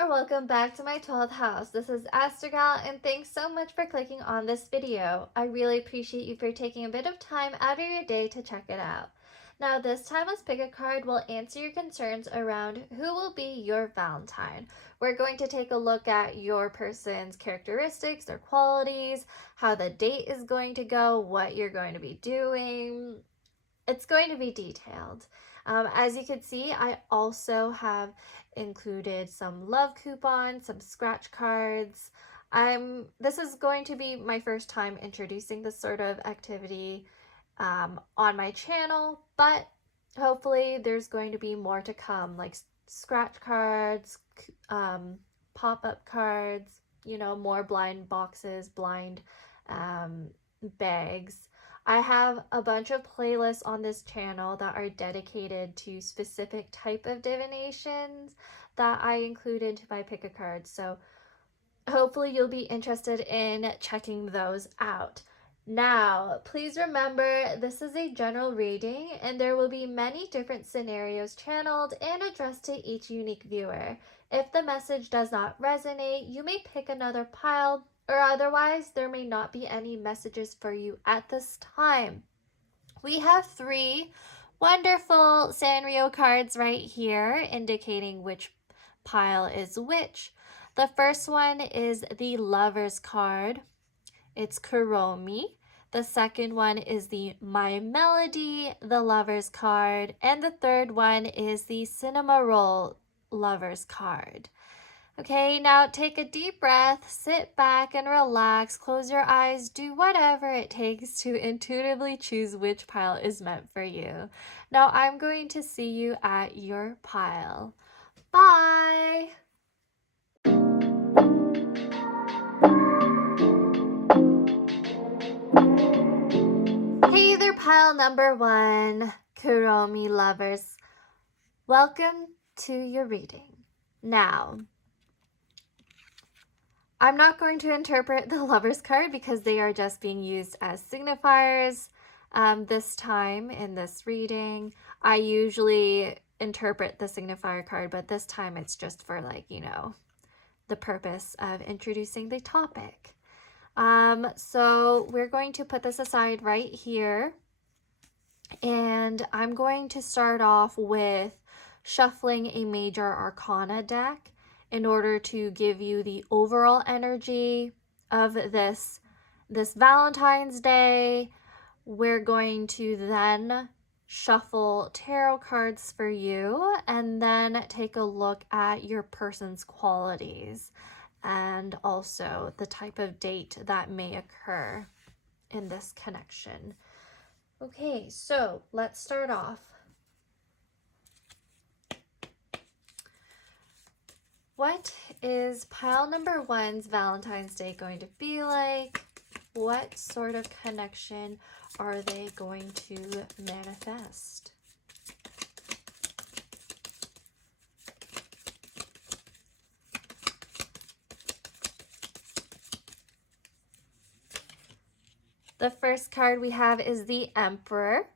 or welcome back to my 12th house. This is ASTROG L, and thanks so much for clicking on this video. I really appreciate you for taking a bit of time out of your day to check it out. Now this timeless Pickacard will answer your concerns around who will be your Valentine. We're going to take a look at your person's characteristics, their qualities, how the date is going to go, what you're going to be doing. It's going to be detailed. As you can see, I also have included some love coupons, some scratch cards. This is going to be my first time introducing this sort of activity on my channel, but hopefully there's going to be more to come, like scratch cards, pop-up cards, more blind boxes, blind bags. I have a bunch of playlists on this channel that are dedicated to specific type of divinations that I include into my Pickacard. So hopefully you'll be interested in checking those out. Now, please remember this is a general reading and there will be many different scenarios channeled and addressed to each unique viewer. If the message does not resonate, you may pick another pile, or otherwise there may not be any messages for you at this time. We have 3 wonderful Sanrio cards right here indicating which pile is which. The first one is the Lovers card. It's Kuromi. The second one is the My Melody, the Lovers card. And the third one is the Cinnamoroll Lovers card. Okay, now take a deep breath, sit back and relax, close your eyes, do whatever it takes to intuitively choose which pile is meant for you. Now I'm going to see you at your pile. Bye! Hey there, pile number 1, Kuromi Lovers. Welcome to your reading. Now, I'm not going to interpret the Lovers card because they are just being used as signifiers this time in this reading. I usually interpret the signifier card, but this time it's just for the purpose of introducing the topic. So we're going to put this aside right here, and I'm going to start off with shuffling a major arcana deck in order to give you the overall energy of this Valentine's Day. We're going to then shuffle tarot cards for you and then take a look at your person's qualities and also the type of date that may occur in this connection. Okay, so let's start off. What is pile number 1's Valentine's Day going to be like? What sort of connection are they going to manifest? The first card we have is the Emperor.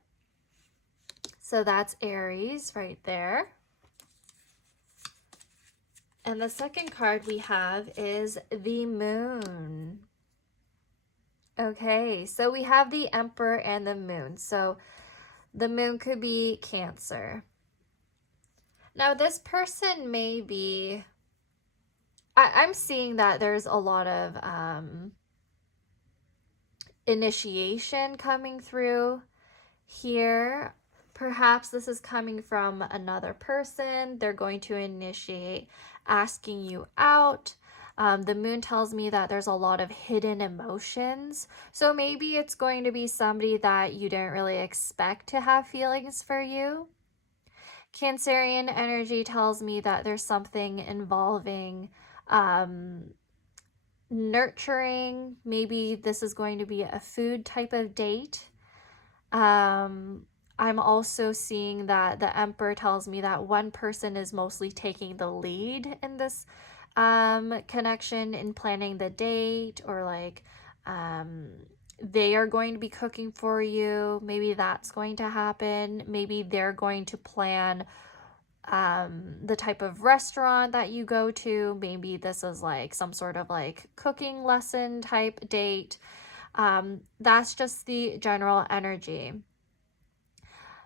So that's Aries right there. And the second card we have is the Moon. Okay, so we have the Emperor and the Moon. So the Moon could be Cancer. Now this person may be, I'm seeing that there's a lot of initiation coming through here. Perhaps this is coming from another person. They're going to initiate asking you out. The Moon tells me that there's a lot of hidden emotions. So maybe it's going to be somebody that you didn't really expect to have feelings for you. Cancerian energy tells me that there's something involving nurturing. Maybe this is going to be a food type of date. I'm also seeing that the Emperor tells me that one person is mostly taking the lead in this connection in planning the date, or they are going to be cooking for you. Maybe that's going to happen. Maybe they're going to plan the type of restaurant that you go to. Maybe this is like some sort of like cooking lesson type date. That's just the general energy.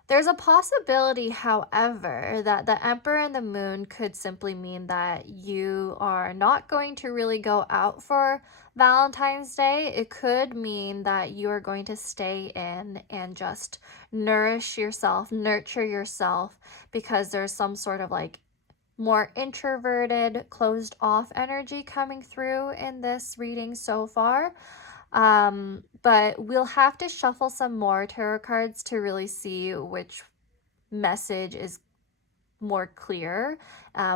There's a possibility, however, that the Emperor and the Moon could simply mean that you are not going to really go out for Valentine's Day. It could mean that you are going to stay in and just nourish yourself, nurture yourself, because there's some sort of like more introverted, closed off energy coming through in this reading so far. But we'll have to shuffle some more tarot cards to really see which message is more clear,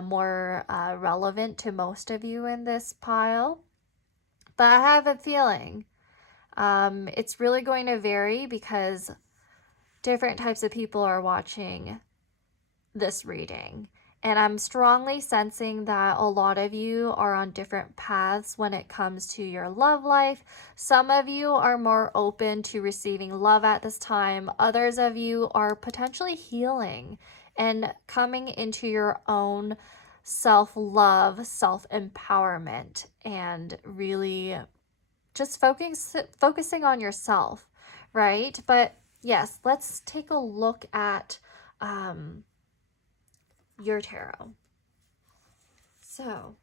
more relevant to most of you in this pile. But I have a feeling it's really going to vary because different types of people are watching this reading. And I'm strongly sensing that a lot of you are on different paths when it comes to your love life. Some of you are more open to receiving love at this time. Others of you are potentially healing and coming into your own self-love, self-empowerment, and really just focusing on yourself, right? But yes, let's take a look at your tarot. So,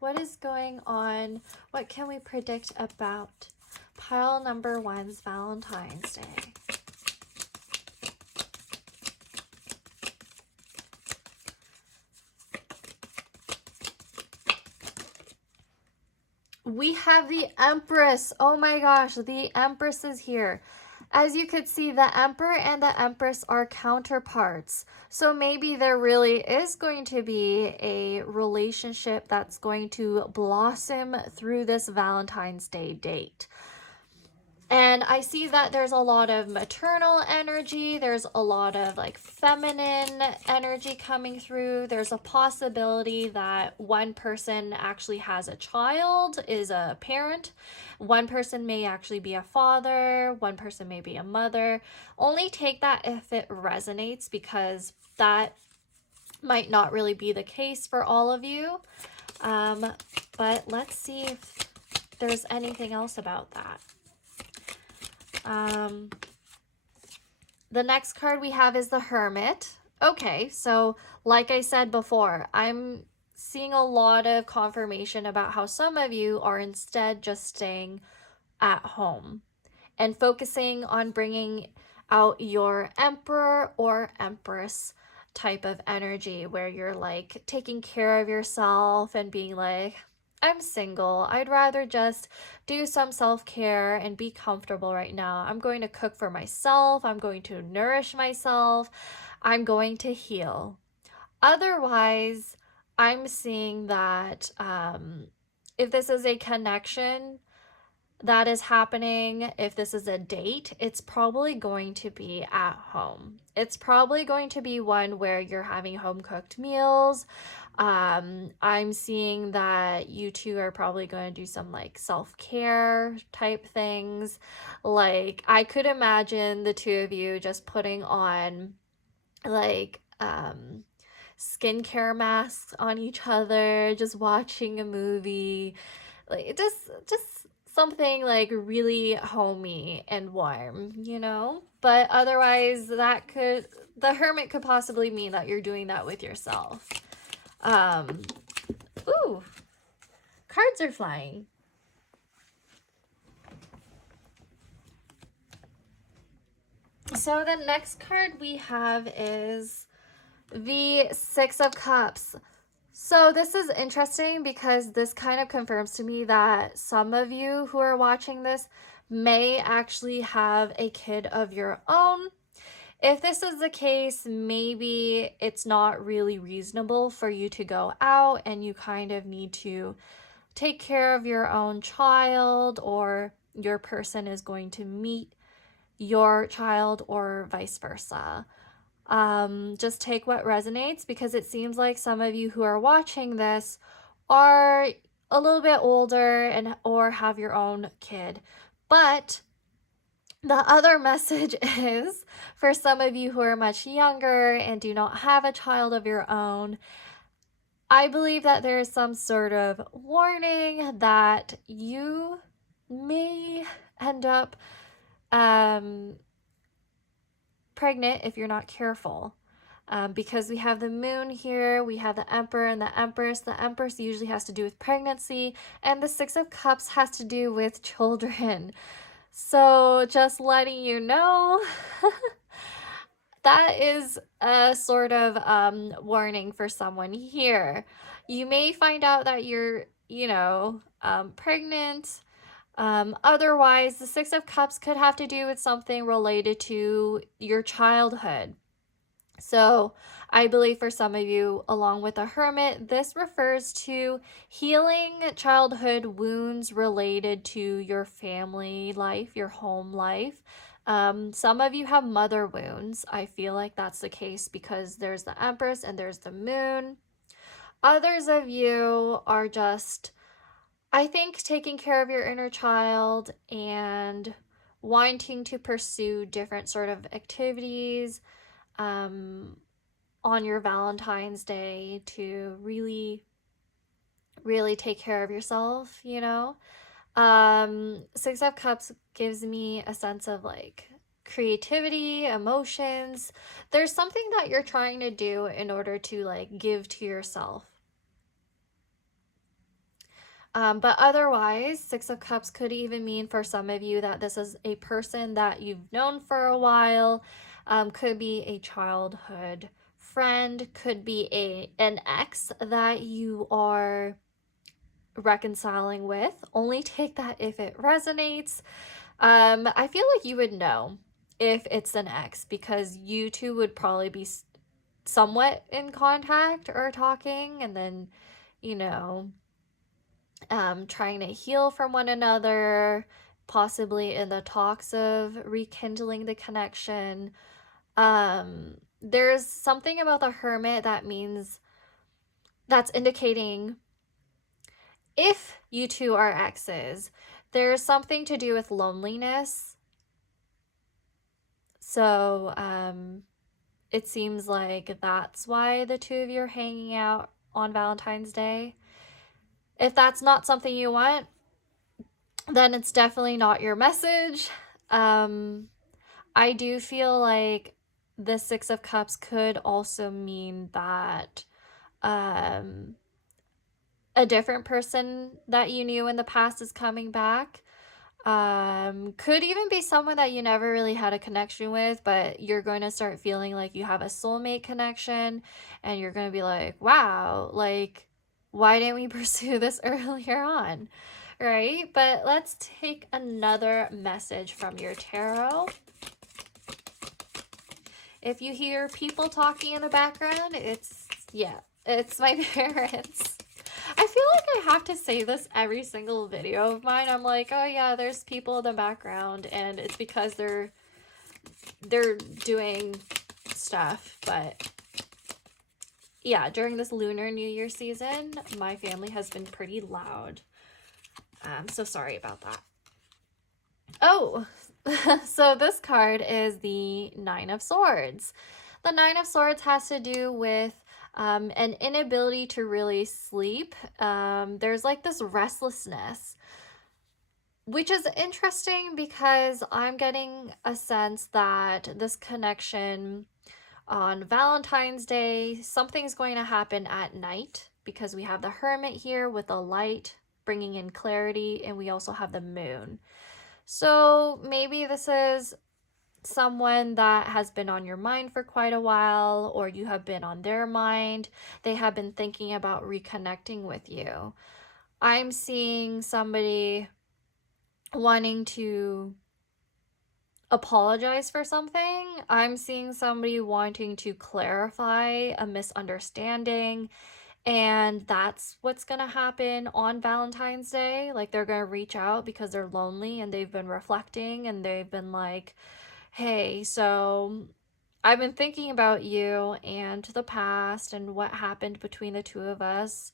what is going on? What can we predict about pile number 1's Valentine's Day? We have the Empress. Oh my gosh, the Empress is here. As you could see, the Emperor and the Empress are counterparts. So maybe there really is going to be a relationship that's going to blossom through this Valentine's Day date. And I see that there's a lot of maternal energy. There's a lot of like feminine energy coming through. There's a possibility that one person actually has a child, is a parent. One person may actually be a father. One person may be a mother. Only take that if it resonates, because that might not really be the case for all of you. But let's see if there's anything else about that. The next card we have is the Hermit. Okay, so like I said before, I'm seeing a lot of confirmation about how some of you are instead just staying at home and focusing on bringing out your Emperor or Empress type of energy, where you're like taking care of yourself and being like, I'm single. I'd rather just do some self-care and be comfortable right now. I'm going to cook for myself. I'm going to nourish myself. I'm going to heal. Otherwise, I'm seeing that if this is a connection that is happening, if this is a date, it's probably going to be at home. It's probably going to be one where you're having home-cooked meals. I'm seeing that you two are probably going to do some like self-care type things. Like, I could imagine the two of you just putting on like skincare masks on each other, just watching a movie, like just something like really homey and warm, you know? But otherwise, the Hermit could possibly mean that you're doing that with yourself. Ooh, cards are flying. So the next card we have is the Six of Cups. So this is interesting because this kind of confirms to me that some of you who are watching this may actually have a kid of your own. If this is the case, maybe it's not really reasonable for you to go out, and you kind of need to take care of your own child, or your person is going to meet your child, or vice versa. Just take what resonates, because it seems like some of you who are watching this are a little bit older and or have your own kid. But The other message is for some of you who are much younger and do not have a child of your own, I believe that there is some sort of warning that you may end up pregnant if you're not careful. Because we have the moon here, we have the emperor and the empress. The empress usually has to do with pregnancy, and the Six of Cups has to do with children. So just letting you know, that is a sort of warning for someone here. You may find out that you're, pregnant. Otherwise, the Six of Cups could have to do with something related to your childhood. So I believe for some of you, along with the Hermit, this refers to healing childhood wounds related to your family life, your home life. Some of you have mother wounds. I feel like that's the case because there's the Empress and there's the Moon. Others of you are just, I think, taking care of your inner child and wanting to pursue different sort of activities on your Valentine's Day to really, really take care of yourself, Six of Cups gives me a sense of like creativity, emotions. There's something that you're trying to do in order to like give to yourself. But otherwise, Six of Cups could even mean for some of you that this is a person that you've known for a while. Could be a childhood friend, could be an ex that you are reconciling with. Only take that if it resonates. I feel like you would know if it's an ex because you two would probably be somewhat in contact or talking, and then, trying to heal from one another, possibly in the talks of rekindling the connection. There's something about the Hermit that's indicating if you two are exes, there's something to do with loneliness. So, it seems like that's why the two of you are hanging out on Valentine's Day. If that's not something you want, then it's definitely not your message. I do feel like the Six of Cups could also mean that a different person that you knew in the past is coming back. Could even be someone that you never really had a connection with, but you're going to start feeling like you have a soulmate connection, and you're going to be like, wow, like, why didn't we pursue this earlier on? Right? But let's take another message from your tarot. If you hear people talking in the background, it's my parents. I feel like I have to say this every single video of mine. I'm like, oh yeah, there's people in the background, and it's because they're doing stuff. But yeah, during this Lunar New Year season, my family has been pretty loud. So sorry about that. Oh, so this card is the Nine of Swords. The Nine of Swords has to do with an inability to really sleep. There's like this restlessness, which is interesting because I'm getting a sense that this connection on Valentine's Day, something's going to happen at night because we have the Hermit here with the light bringing in clarity, and we also have the Moon. So maybe this is someone that has been on your mind for quite a while, or you have been on their mind. They have been thinking about reconnecting with you. I'm seeing somebody wanting to apologize for something. I'm seeing somebody wanting to clarify a misunderstanding. And that's what's going to happen on Valentine's Day. Like, they're going to reach out because they're lonely and they've been reflecting and they've been like, hey, so I've been thinking about you and the past and what happened between the two of us.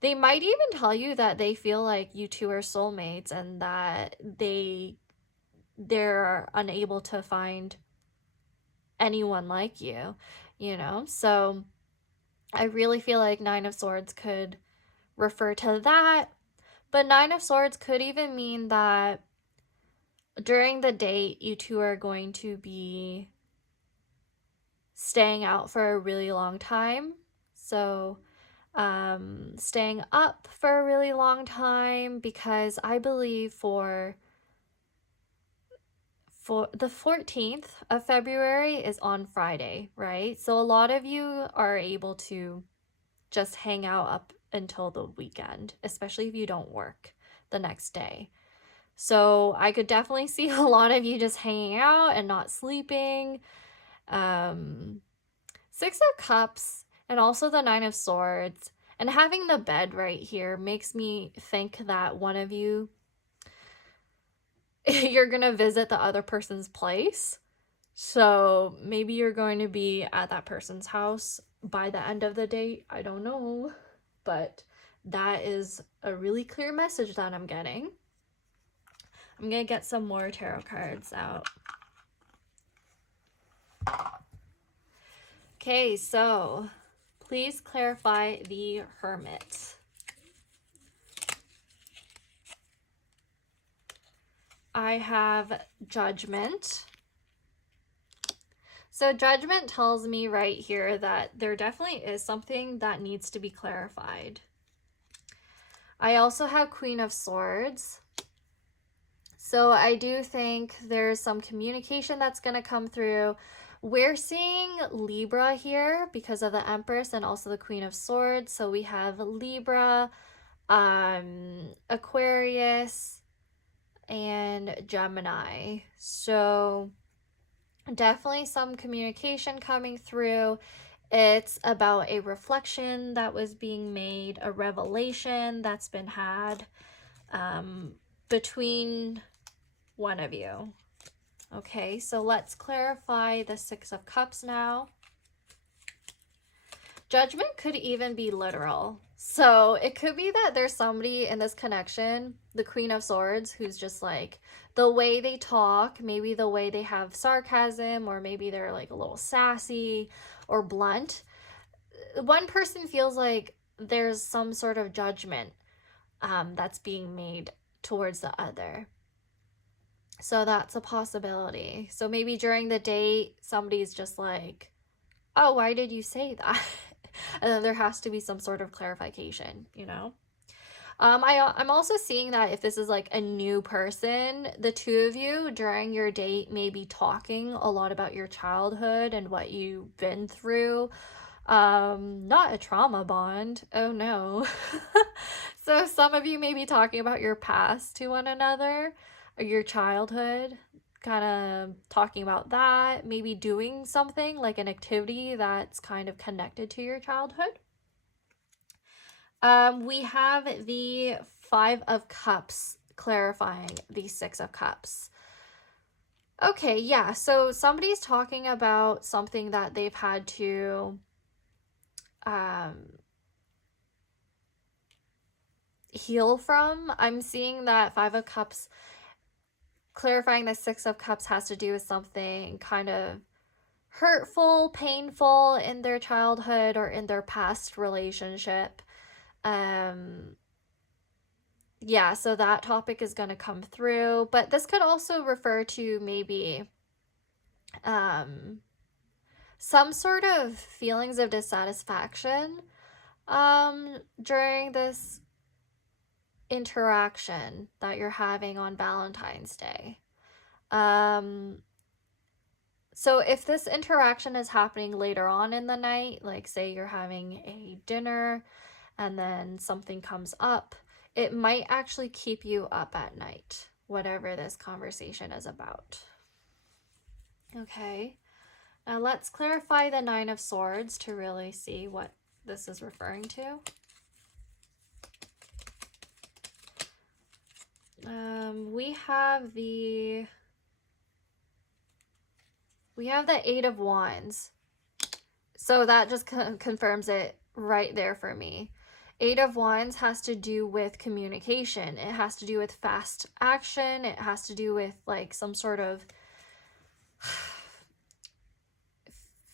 They might even tell you that they feel like you two are soulmates and that they they're unable to find anyone like you, you know? So I really feel like Nine of Swords could refer to that. But Nine of Swords could even mean that during the date, you two are going to be staying out for a really long time. So staying up for a really long time, because I believe for the 14th of February is on Friday, right? So a lot of you are able to just hang out up until the weekend, especially if you don't work the next day. So I could definitely see a lot of you just hanging out and not sleeping. Six of Cups and also the Nine of Swords and having the bed right here makes me think that one of you, you're going to visit the other person's place. So maybe you're going to be at that person's house by the end of the date. I don't know. But that is a really clear message that I'm getting. I'm going to get some more tarot cards out. Okay, so please clarify the Hermit. I have Judgment. So Judgment tells me right here that there definitely is something that needs to be clarified. I also have Queen of Swords. So I do think there's some communication that's going to come through. We're seeing Libra here because of the Empress and also the Queen of Swords. So we have Libra, Aquarius, and Gemini. So definitely some communication coming through. It's about a reflection that was being made, a revelation that's been had between one of you. Okay, so let's clarify the Six of Cups now. Judgment could even be literal. So it could be that there's somebody in this connection, the Queen of Swords, who's just like the way they talk, maybe the way they have sarcasm, or maybe they're like a little sassy or blunt. One person feels like there's some sort of judgment that's being made towards the other. So that's a possibility. So maybe during the date, somebody's just like, oh, why did you say that? And then there has to be some sort of clarification, you know? I'm also seeing that if this is like a new person, the two of you during your date may be talking a lot about your childhood and what you've been through. Not a trauma bond. Oh no. So some of you may be talking about your past to one another, or your childhood, kind of talking about that, maybe doing something like an activity that's kind of connected to your childhood. We have the Five of Cups clarifying the Six of Cups. Okay, yeah, so somebody's talking about something that they've had to heal from. I'm seeing that Five of Cups clarifying the Six of Cups has to do with something kind of hurtful, painful in their childhood or in their past relationship. Yeah, so that topic is going to come through, but this could also refer to maybe some sort of feelings of dissatisfaction during this interaction that you're having on Valentine's Day. So if this interaction is happening later on in the night, like say you're having a dinner and then something comes up, it might actually keep you up at night, whatever this conversation is about. Okay, now let's clarify the Nine of Swords to really see what this is referring to. We have the Eight of Wands. So that just confirms it right there for me. Eight of Wands has to do with communication. It has to do with fast action. It has to do with like some sort of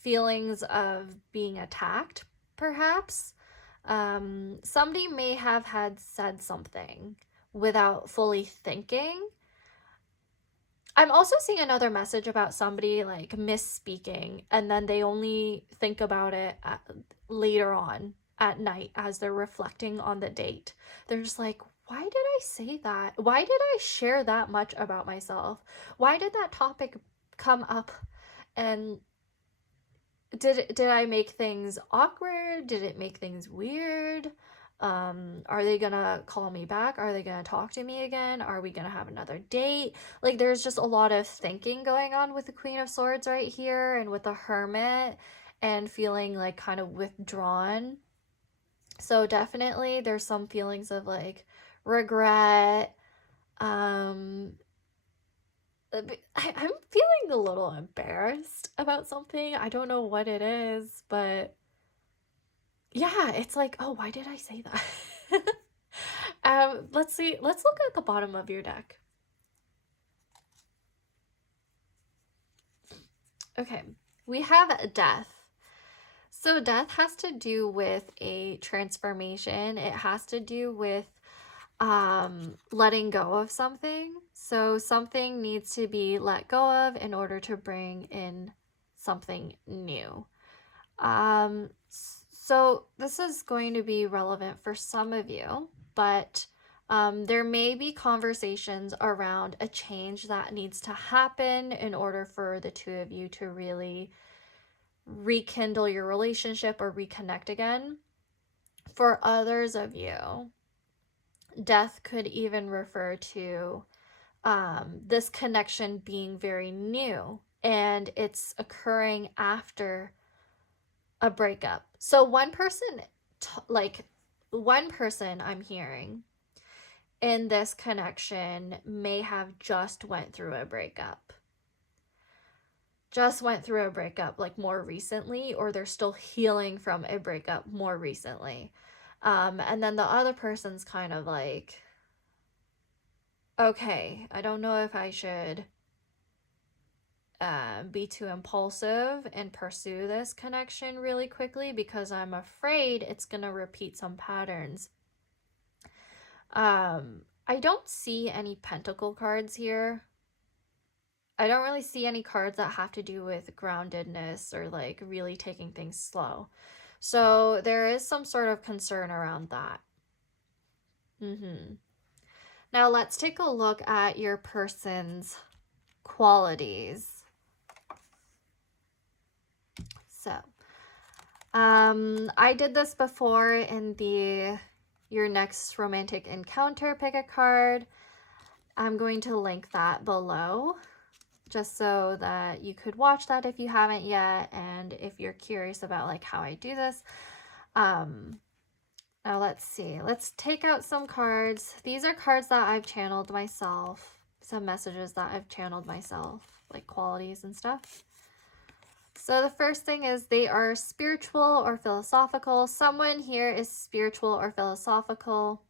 feelings of being attacked, perhaps. Somebody may have had said something without fully thinking. I'm also seeing another message about somebody like misspeaking, and then they only think about it later on at night as they're reflecting on the date. They're just like, why did I say that? Why did I share that much about myself? Why did that topic come up? And did I make things awkward? Did it make things weird? Are they gonna call me back? Are they gonna talk to me again? Are we gonna have another date? Like, there's just a lot of thinking going on with the Queen of Swords right here, and with the Hermit, and feeling like kind of withdrawn. So definitely there's some feelings of like regret. I'm feeling a little embarrassed about something. I don't know what it is, but yeah, it's like, oh, why did I say that? Let's see. Let's look at the bottom of your deck. Okay, we have Death. So death has to do with a transformation. It has to do with letting go of something. So something needs to be let go of in order to bring in something new. So this is going to be relevant for some of you, but there may be conversations around a change that needs to happen in order for the two of you to really rekindle your relationship or reconnect again. For others of you, death could even refer to this connection being very new, and it's occurring after a breakup. So one person I'm hearing in this connection may have just went through a breakup. Like more recently, or they're still healing from a breakup more recently. And then the other person's kind of like, okay, I don't know if I should be too impulsive and pursue this connection really quickly, because I'm afraid it's gonna repeat some patterns. I don't see any pentacle cards here. I don't really see any cards that have to do with groundedness or like really taking things slow. So there is some sort of concern around that. Now let's take a look at your person's qualities. So, I did this before in the Your Next Romantic Encounter Pick a Card. I'm going to link that below, just so that you could watch that if you haven't yet, and if you're curious about like how I do this. Now let's see. Let's take out some cards. These are cards that I've channeled myself. Some messages that I've channeled myself, like qualities and stuff. So the first thing is they are spiritual or philosophical. Someone here is spiritual or philosophical.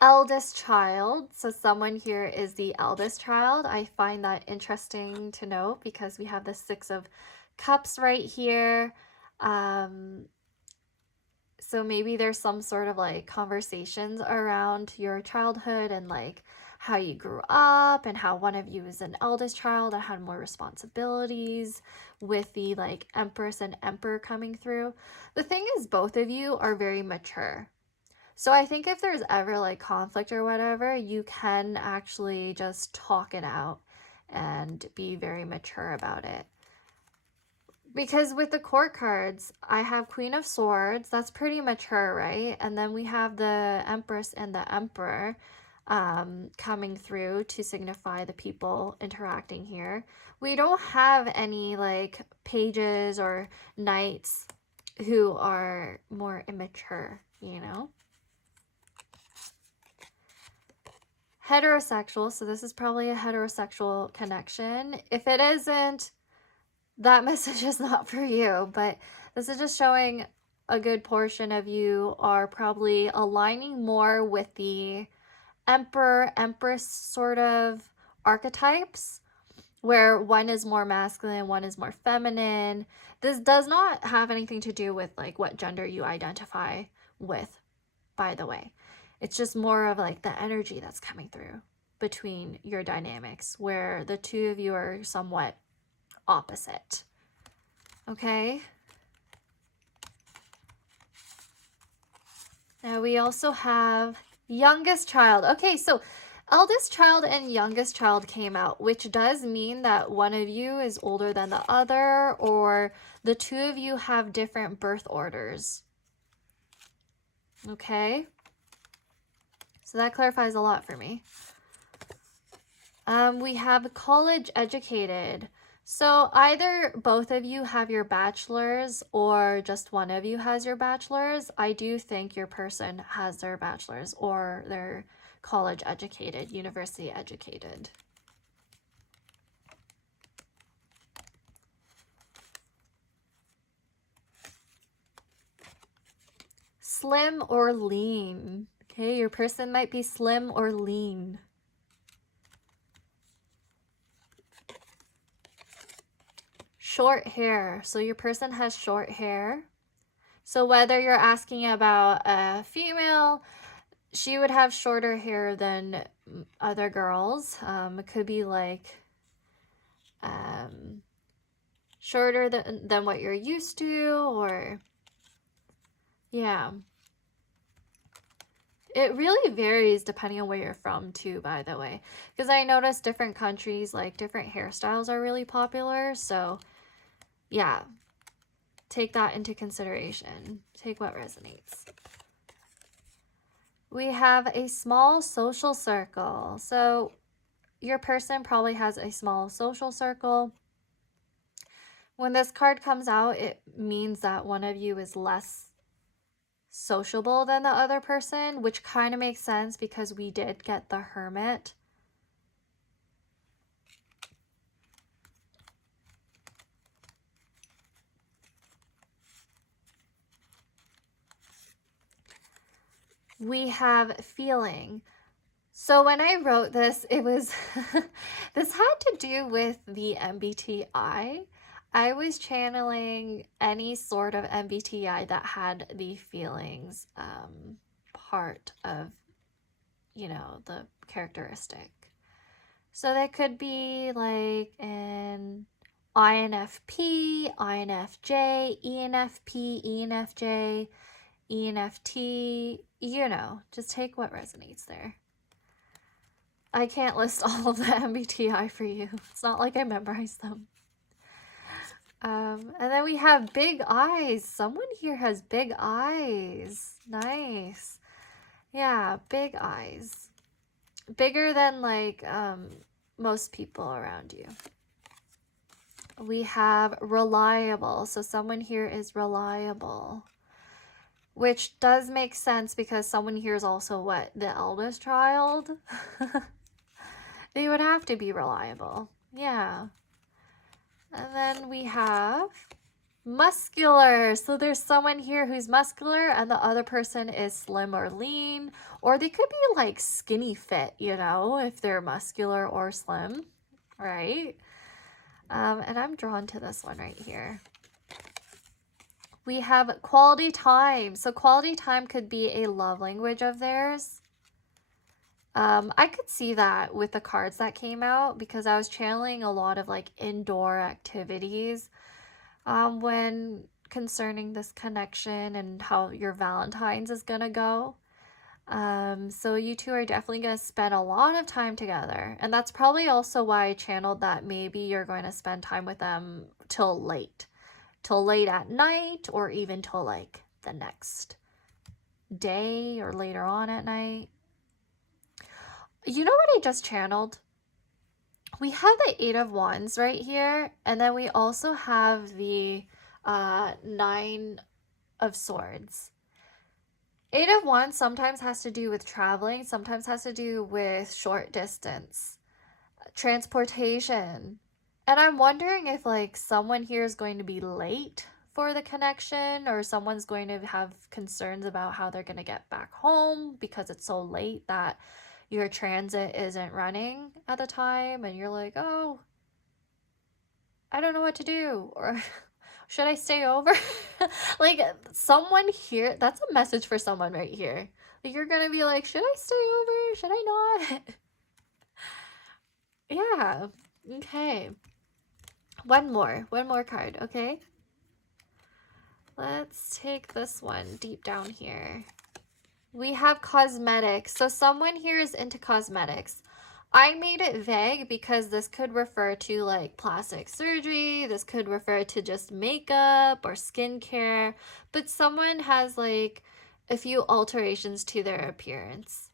Eldest child. So someone here is the eldest child. I find that interesting to note because we have the Six of Cups right here. So maybe there's some sort of like conversations around your childhood and like how you grew up, and how one of you is an eldest child and had more responsibilities, with the like Empress and Emperor coming through. The thing is, both of you are very mature. So I think if there's ever like conflict or whatever, you can actually just talk it out and be very mature about it. Because with the court cards, I have Queen of Swords. That's pretty mature, right? And then we have the Empress and the Emperor coming through to signify the people interacting here. We don't have any like pages or knights who are more immature, you know? Heterosexual, so this is probably a heterosexual connection. If it isn't, that message is not for you, but this is just showing a good portion of you are probably aligning more with the Emperor, Empress sort of archetypes, where one is more masculine, one is more feminine. This does not have anything to do with like what gender you identify with, by the way. It's just more of like the energy that's coming through between your dynamics, where the two of you are somewhat opposite. Okay? Now we also have youngest child. Okay, so eldest child and youngest child came out, which does mean that one of you is older than the other, or the two of you have different birth orders. Okay? So that clarifies a lot for me. We have college educated. So either both of you have your bachelor's or just one of you has your bachelor's. I do think your person has their bachelor's or they're college educated, university educated. Slim or lean. Okay, your person might be slim or lean. Short hair. So your person has short hair. So whether you're asking about a female, she would have shorter hair than other girls. It could be like shorter than what you're used to, or yeah. It really varies depending on where you're from too, by the way. Because I noticed different countries, like different hairstyles are really popular. So yeah, take that into consideration. Take what resonates. We have a small social circle. So your person probably has a small social circle. When this card comes out, it means that one of you is less sociable than the other person, which kind of makes sense because we did get the Hermit. We have feeling. So when I wrote this, it was this had to do with the MBTI. I was channeling any sort of MBTI that had the feelings part of, you know, the characteristic. So that could be like an INFP, INFJ, ENFP, ENFJ, ENFT, you know, just take what resonates there. I can't list all of the MBTI for you. It's not like I memorized them. And then we have big eyes. Someone here has big eyes. Nice. Yeah, big eyes. Bigger than like most people around you. We have reliable. So someone here is reliable. Which does make sense because someone here is also what? The eldest child? They would have to be reliable. Yeah. And then we have muscular. So there's someone here who's muscular and the other person is slim or lean. Or they could be like skinny fit, you know, if they're muscular or slim, right? And I'm drawn to this one right here. We have quality time. So quality time could be a love language of theirs. I could see that with the cards that came out because I was channeling a lot of like indoor activities when concerning this connection and how your Valentine's is gonna go. So you two are definitely gonna spend a lot of time together, and that's probably also why I channeled that maybe you're going to spend time with them till late at night, or even till like the next day or later on at night. You know what I just channeled? We have the 8 of Wands right here, and then we also have the 9 of Swords. 8 of Wands sometimes has to do with traveling, sometimes has to do with short distance, transportation, And I'm wondering if like someone here is going to be late for the connection, or someone's going to have concerns about how they're going to get back home because it's so late that your transit isn't running at the time, and you're like, oh, I don't know what to do, or should I stay over? Like, someone here, that's a message for someone right here. Like, you're gonna be like, should I stay over? Should I not? Yeah. Okay. One more card, okay? Let's take this one deep down here. We have cosmetics. So someone here is into cosmetics. I made it vague because this could refer to like plastic surgery. This could refer to just makeup or skincare. But someone has like a few alterations to their appearance.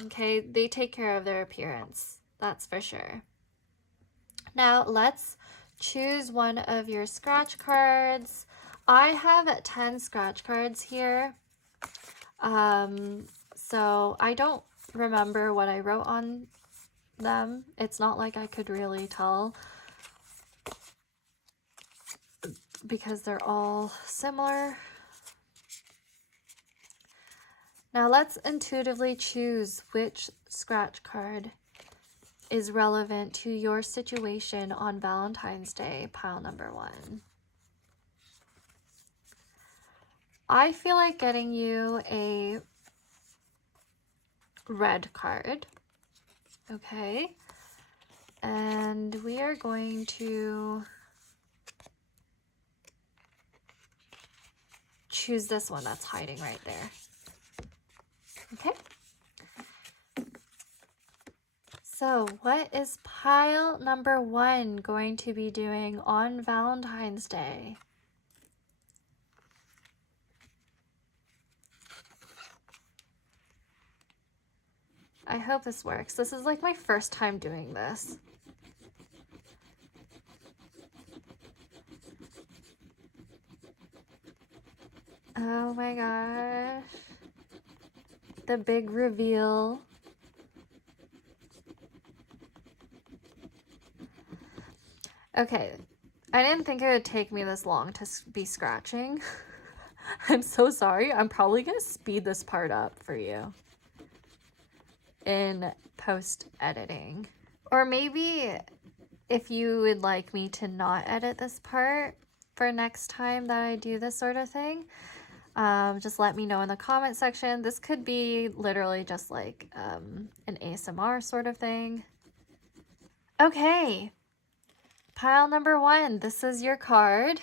Okay, they take care of their appearance. That's for sure. Now let's choose one of your scratch cards. I have 10 scratch cards here. So I don't remember what I wrote on them. It's not like I could really tell because they're all similar. Now let's intuitively choose which scratch card is relevant to your situation on Valentine's Day, pile number 1. I feel like getting you a red card. Okay. And we are going to choose this one that's hiding right there. Okay. So what is pile number 1 going to be doing on Valentine's Day? I hope this works. This is like my first time doing this. Oh my gosh. The big reveal. Okay, I didn't think it would take me this long to be scratching. I'm so sorry. I'm probably going to speed this part up for you in post-editing. Or maybe if you would like me to not edit this part for next time that I do this sort of thing, just let me know in the comment section. This could be literally just like an ASMR sort of thing. Okay, pile number 1, this is your card.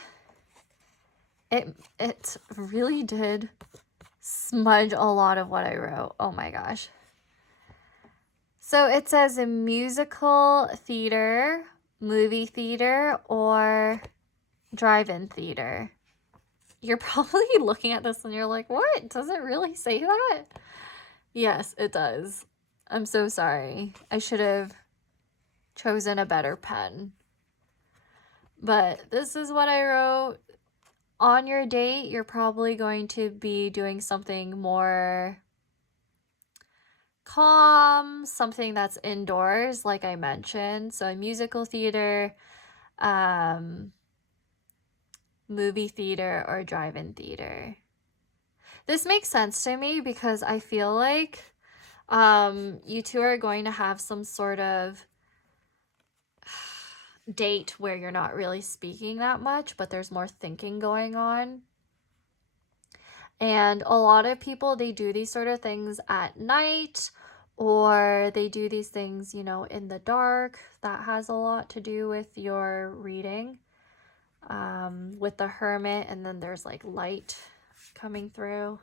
It really did smudge a lot of what I wrote. Oh my gosh. So it says a musical theater, movie theater, or drive-in theater. You're probably looking at this and you're like, what? Does it really say that? Yes, it does. I'm so sorry. I should have chosen a better pen. But this is what I wrote. On your date, you're probably going to be doing something more calm, something that's indoors, like I mentioned. So a musical theater, movie theater, or drive-in theater. This makes sense to me because I feel like you two are going to have some sort of date where you're not really speaking that much, but there's more thinking going on. And a lot of people, they do these sort of things at night, or they do these things, you know, in the dark. That has a lot to do with your reading, with the Hermit, and then there's like light coming through,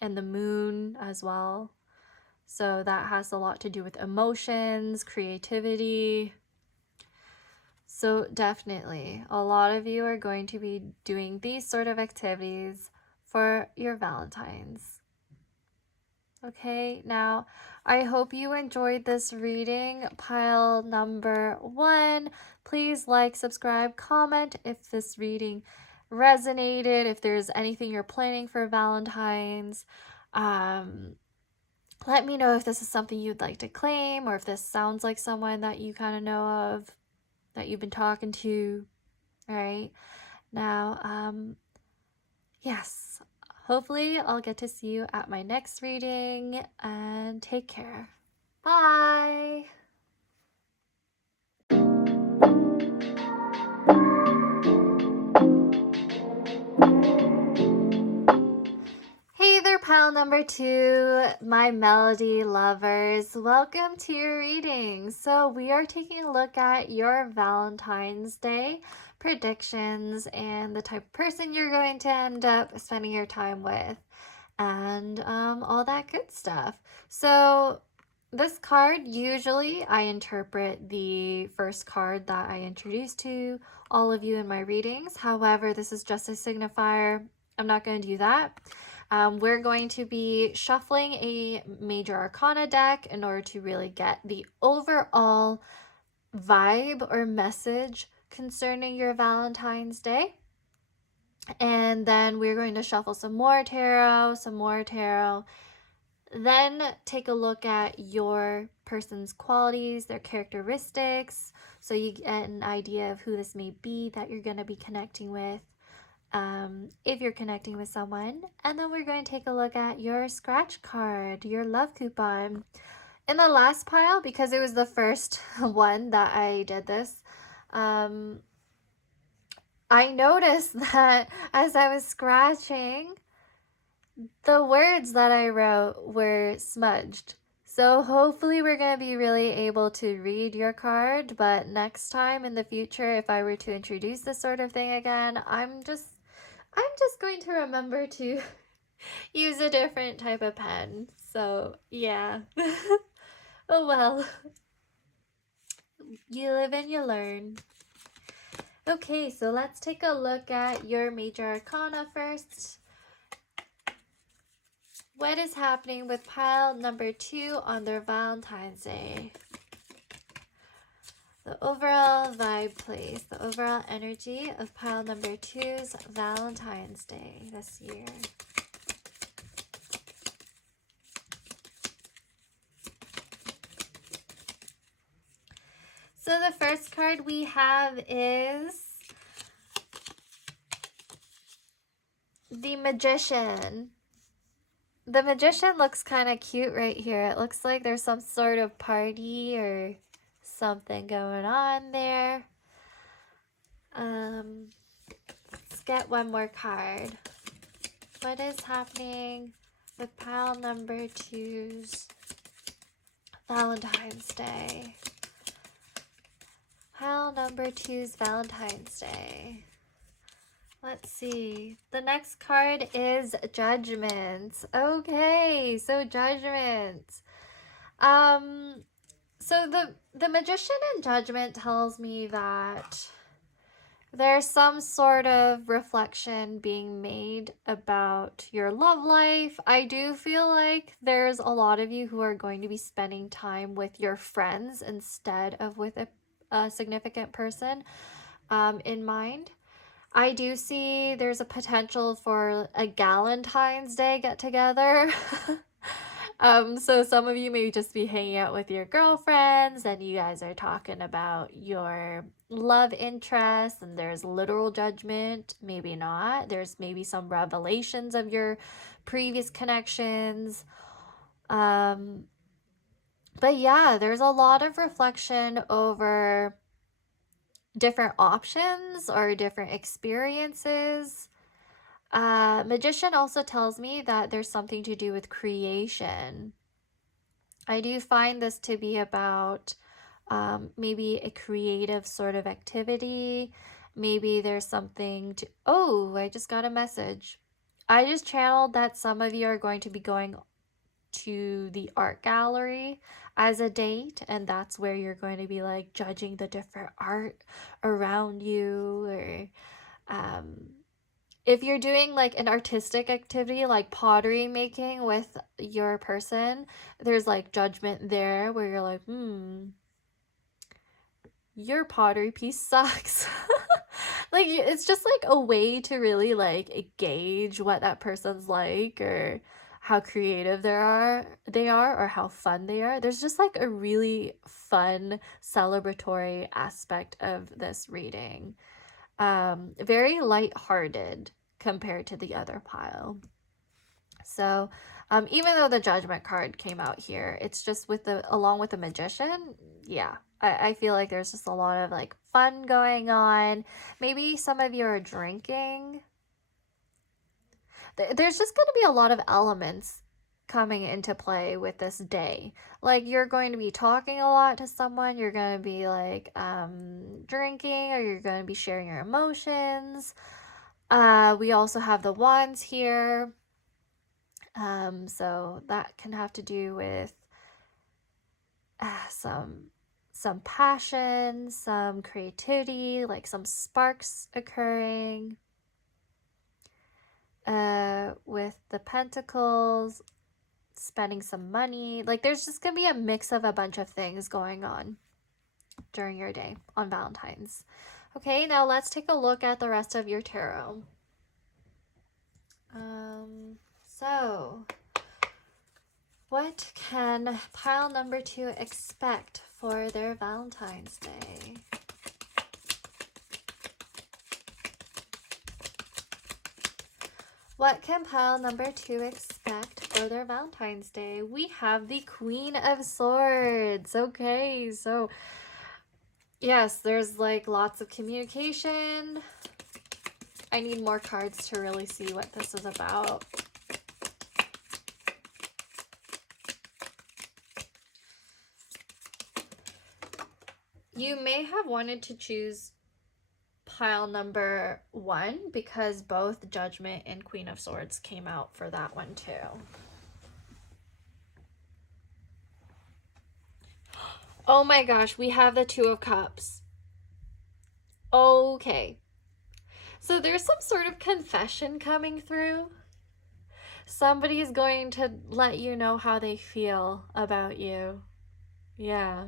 and the moon as well. So that has a lot to do with emotions, creativity. So definitely, a lot of you are going to be doing these sort of activities for your Valentine's. Okay, now I hope you enjoyed this reading, pile number 1. Please like, subscribe, comment if this reading resonated, if there's anything you're planning for Valentine's. Let me know if this is something you'd like to claim, or if this sounds like someone that you kind of know of. that you've been talking to. All right. Now, yes, hopefully I'll get to see you at my next reading, and take care. Bye. Hey there, pile number 2, my melody lovers. Welcome to your reading. So we are taking a look at your Valentine's Day predictions and the type of person you're going to end up spending your time with, and all that good stuff. So this card, usually I interpret the first card that I introduce to all of you in my readings. However, this is just a signifier. I'm not going to do that. We're going to be shuffling a major arcana deck in order to really get the overall vibe or message concerning your Valentine's Day. And then we're going to shuffle some more tarot, then take a look at your person's qualities, their characteristics, so you get an idea of who this may be that you're going to be connecting with, if you're connecting with someone. And then we're going to take a look at your scratch card, your love coupon. In the last pile, because it was the first one that I did this, I noticed that as I was scratching, the words that I wrote were smudged. So hopefully we're going to be really able to read your card, but next time in the future, if I were to introduce this sort of thing again, I'm just going to remember to use a different type of pen. So yeah. Oh well. You live and you learn. Okay, so let's take a look at your major arcana first. What is happening with pile number 2 on their Valentine's Day? The overall vibe, please. The overall energy of pile number 2's Valentine's Day this year. So the first card we have is the Magician. The Magician looks kind of cute right here. It looks like there's some sort of party or something going on there. Let's get one more card. What is happening with pile number 2's Valentine's Day? Pile number 2's Valentine's Day. Let's see. The next card is Judgment. Okay, so Judgment. So the Magician in Judgment tells me that there's some sort of reflection being made about your love life. I do feel like there's a lot of you who are going to be spending time with your friends instead of with a significant person in mind. I do see there's a potential for a Galentine's Day get-together. So some of you may just be hanging out with your girlfriends and you guys are talking about your love interests, and there's literal judgment, maybe not. There's maybe some revelations of your previous connections. But yeah, there's a lot of reflection over different options or different experiences. Magician also tells me that there's something to do with creation. I do find this to be about maybe a creative sort of activity. Maybe there's something to... Oh, I just got a message. I just channeled that some of you are going to be going to the art gallery as a date, and that's where you're going to be like judging the different art around you, or if you're doing like an artistic activity like pottery making with your person, there's like judgment there where you're like, your pottery piece sucks. Like, it's just like a way to really like gauge what that person's like, or how creative they are or how fun they are. There's just like a really fun celebratory aspect of this reading. Very lighthearted compared to the other pile. So even though the Judgment card came out here, it's just along with the Magician, yeah, I feel like there's just a lot of like fun going on. Maybe some of you are drinking. There's just going to be a lot of elements coming into play with this day. Like you're going to be talking a lot to someone, you're going to be like drinking, or you're going to be sharing your emotions. We also have the Wands here. So that can have to do with some passion, some creativity, like some sparks occurring. With the Pentacles, spending some money. Like there's just gonna be a mix of a bunch of things going on during your day on Valentine's. Okay, now let's take a look at the rest of your tarot. So what can pile number 2 expect for their Valentine's Day? What can pile number 2 expect for their Valentine's Day? We have the Queen of Swords. Okay, so yes, there's like lots of communication. I need more cards to really see what this is about. You may have wanted to choose pile number 1 because both Judgment and Queen of Swords came out for that one too. Oh my gosh, we have the Two of Cups. Okay. So there's some sort of confession coming through. Somebody is going to let you know how they feel about you. Yeah.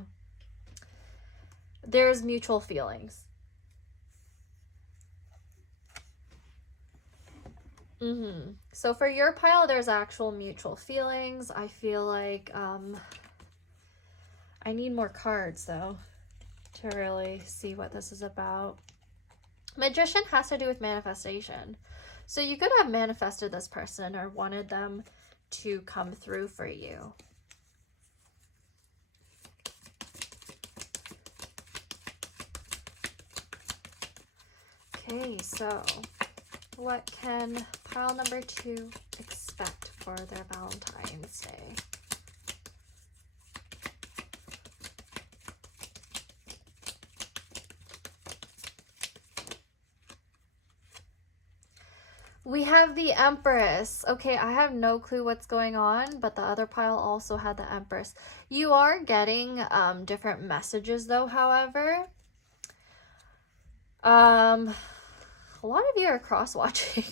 There's mutual feelings. So for your pile, there's actual mutual feelings. I feel like I need more cards though to really see what this is about. Magician has to do with manifestation. So you could have manifested this person or wanted them to come through for you. Okay, so what can pile number 2 expect for their Valentine's Day? We have the Empress. Okay, I have no clue what's going on, but the other pile also had the Empress. You are getting different messages though, however. A lot of you are cross-watching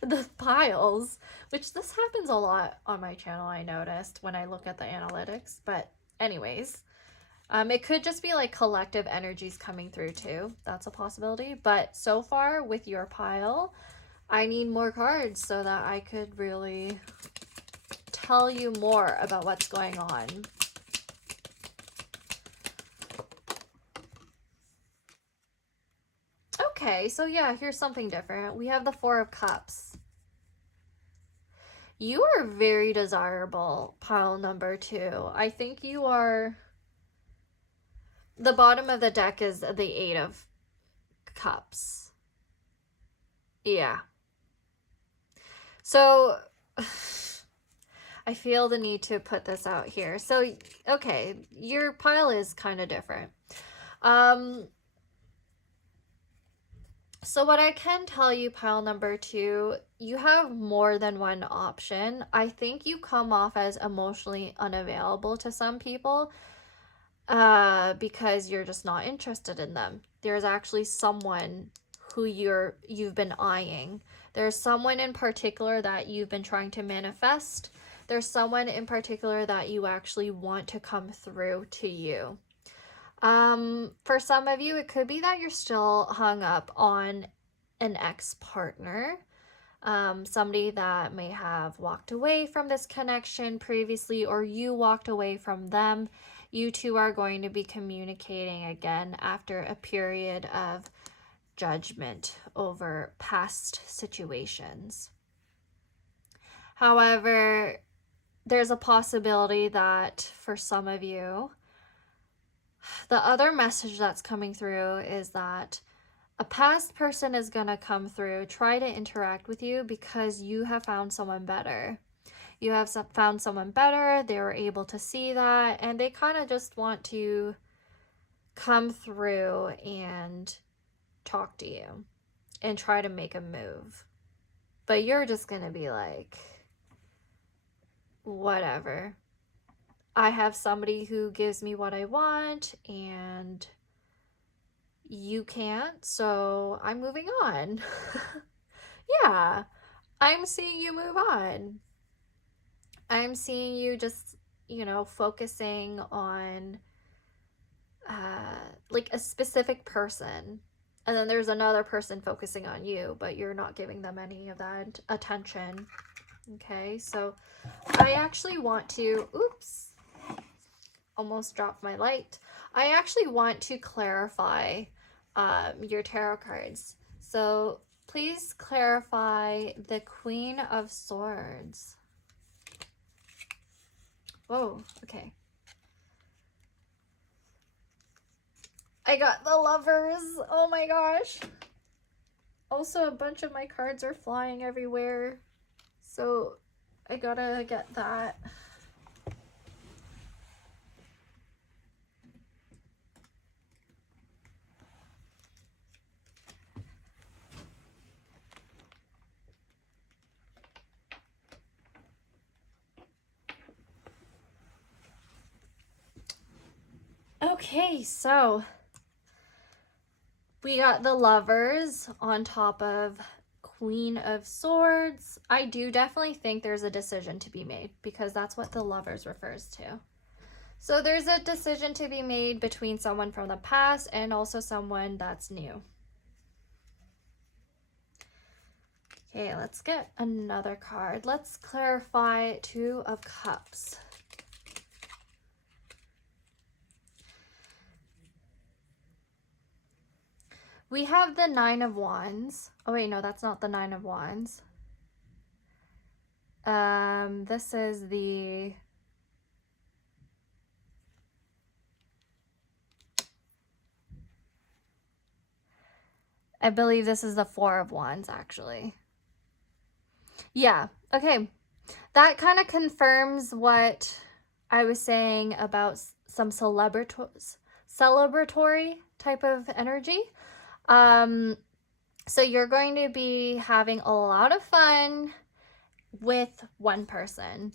the piles, which this happens a lot on my channel, I noticed when I look at the analytics. But anyways, it could just be like collective energies coming through too. That's a possibility. But so far with your pile, I need more cards so that I could really tell you more about what's going on. Okay, so yeah, here's something different. We have the Four of Cups. You are very desirable, pile number 2. I think you are... The bottom of the deck is the Eight of Cups. Yeah. So, I feel the need to put this out here. So, okay, your pile is kind of different. So what I can tell you, pile number 2, you have more than one option. I think you come off as emotionally unavailable to some people because you're just not interested in them. There's actually someone who you've been eyeing. There's someone in particular that you've been trying to manifest. There's someone in particular that you actually want to come through to you. For some of you, it could be that you're still hung up on an ex-partner. somebody that may have walked away from this connection previously, or you walked away from them. You two are going to be communicating again after a period of judgment over past situations. However, there's a possibility that for some of you, the other message that's coming through is that a past person is going to come through, try to interact with you because you have found someone better. You have found someone better, they were able to see that, and they kind of just want to come through and talk to you and try to make a move. But you're just going to be like, whatever. I have somebody who gives me what I want, and you can't, so I'm moving on. Yeah, I'm seeing you move on. I'm seeing you just, you know, focusing on like a specific person. And then there's another person focusing on you, but you're not giving them any of that attention. Okay, so I actually want to, oops, almost dropped my light. I actually want to clarify your tarot cards. So please clarify the Queen of Swords. Whoa, okay. I got the Lovers. Oh my gosh. Also, a bunch of my cards are flying everywhere, so I gotta get that. Okay, so we got the Lovers on top of Queen of Swords. I do definitely think there's a decision to be made because that's what the Lovers refers to. So there's a decision to be made between someone from the past and also someone that's new. Okay, let's get another card. Let's clarify Two of Cups. We have the Nine of Wands. Oh wait, no, that's not the Nine of Wands. This is the... I believe this is the Four of Wands, actually. Yeah, okay. That kind of confirms what I was saying about some celebratory type of energy. So you're going to be having a lot of fun with one person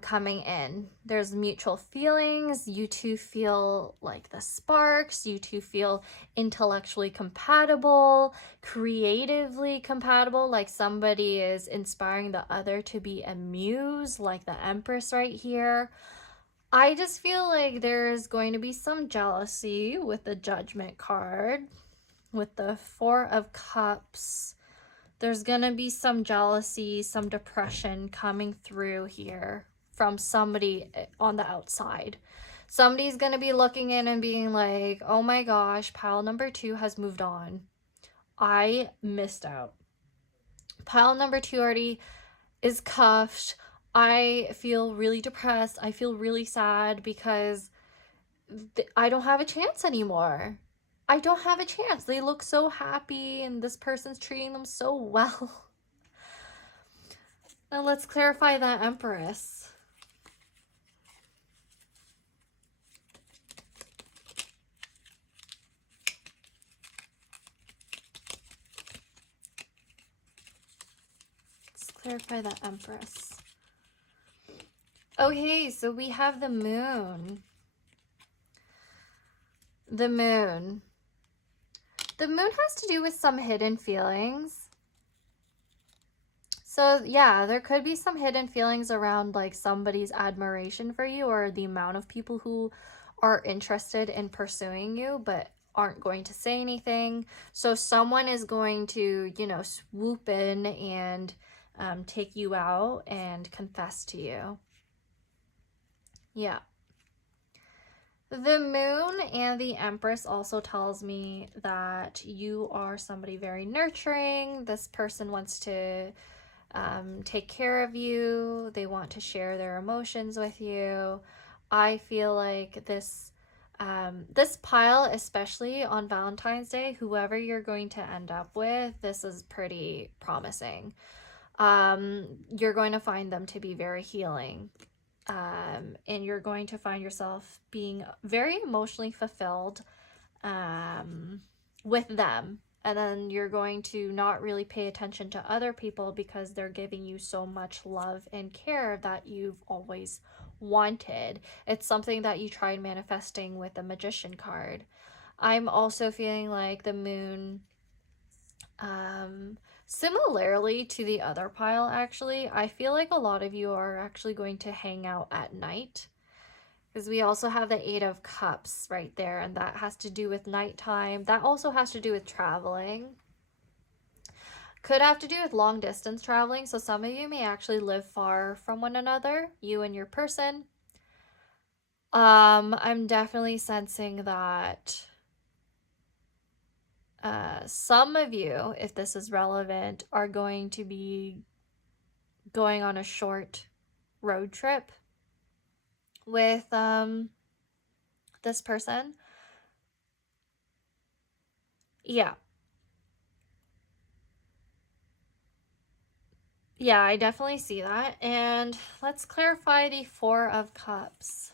coming in. There's mutual feelings. You two feel like the sparks. You two feel intellectually compatible, creatively compatible, like somebody is inspiring the other to be a muse, like the Empress right here. I just feel like there's going to be some jealousy with the Judgment card. With the Four of Cups, there's gonna be some jealousy, some depression coming through here from somebody on the outside. Somebody's gonna be looking in and being like, oh my gosh, pile number 2 has moved on. I missed out. Pile number 2 already is cuffed. I feel really depressed. I feel really sad because I don't have a chance anymore. I don't have a chance. They look so happy and this person's treating them so well. Now let's clarify that Empress. Let's clarify that Empress. Okay, so we have the Moon. The Moon. The Moon has to do with some hidden feelings. So yeah, there could be some hidden feelings around like somebody's admiration for you or the amount of people who are interested in pursuing you, but aren't going to say anything. So someone is going to, you know, swoop in and take you out and confess to you. Yeah. The moon and the Empress also tells me that you are somebody very nurturing. This person wants to take care of you. They want to share their emotions with you. I feel like this pile, especially on Valentine's Day, whoever you're going to end up with, this is pretty promising. You're going to find them to be very healing. And you're going to find yourself being very emotionally fulfilled with them. And then you're going to not really pay attention to other people because they're giving you so much love and care that you've always wanted. It's something that you tried manifesting with the Magician card. I'm also feeling like the moon, similarly to the other pile, actually, I feel like a lot of you are actually going to hang out at night, because we also have the 8 of Cups right there, and that has to do with nighttime. That also has to do with traveling. Could have to do with long distance traveling, so some of you may actually live far from one another, you and your person. I'm definitely sensing that some of you, if this is relevant, are going to be going on a short road trip with this person. Yeah, I definitely see that. And let's clarify the 4 of Cups.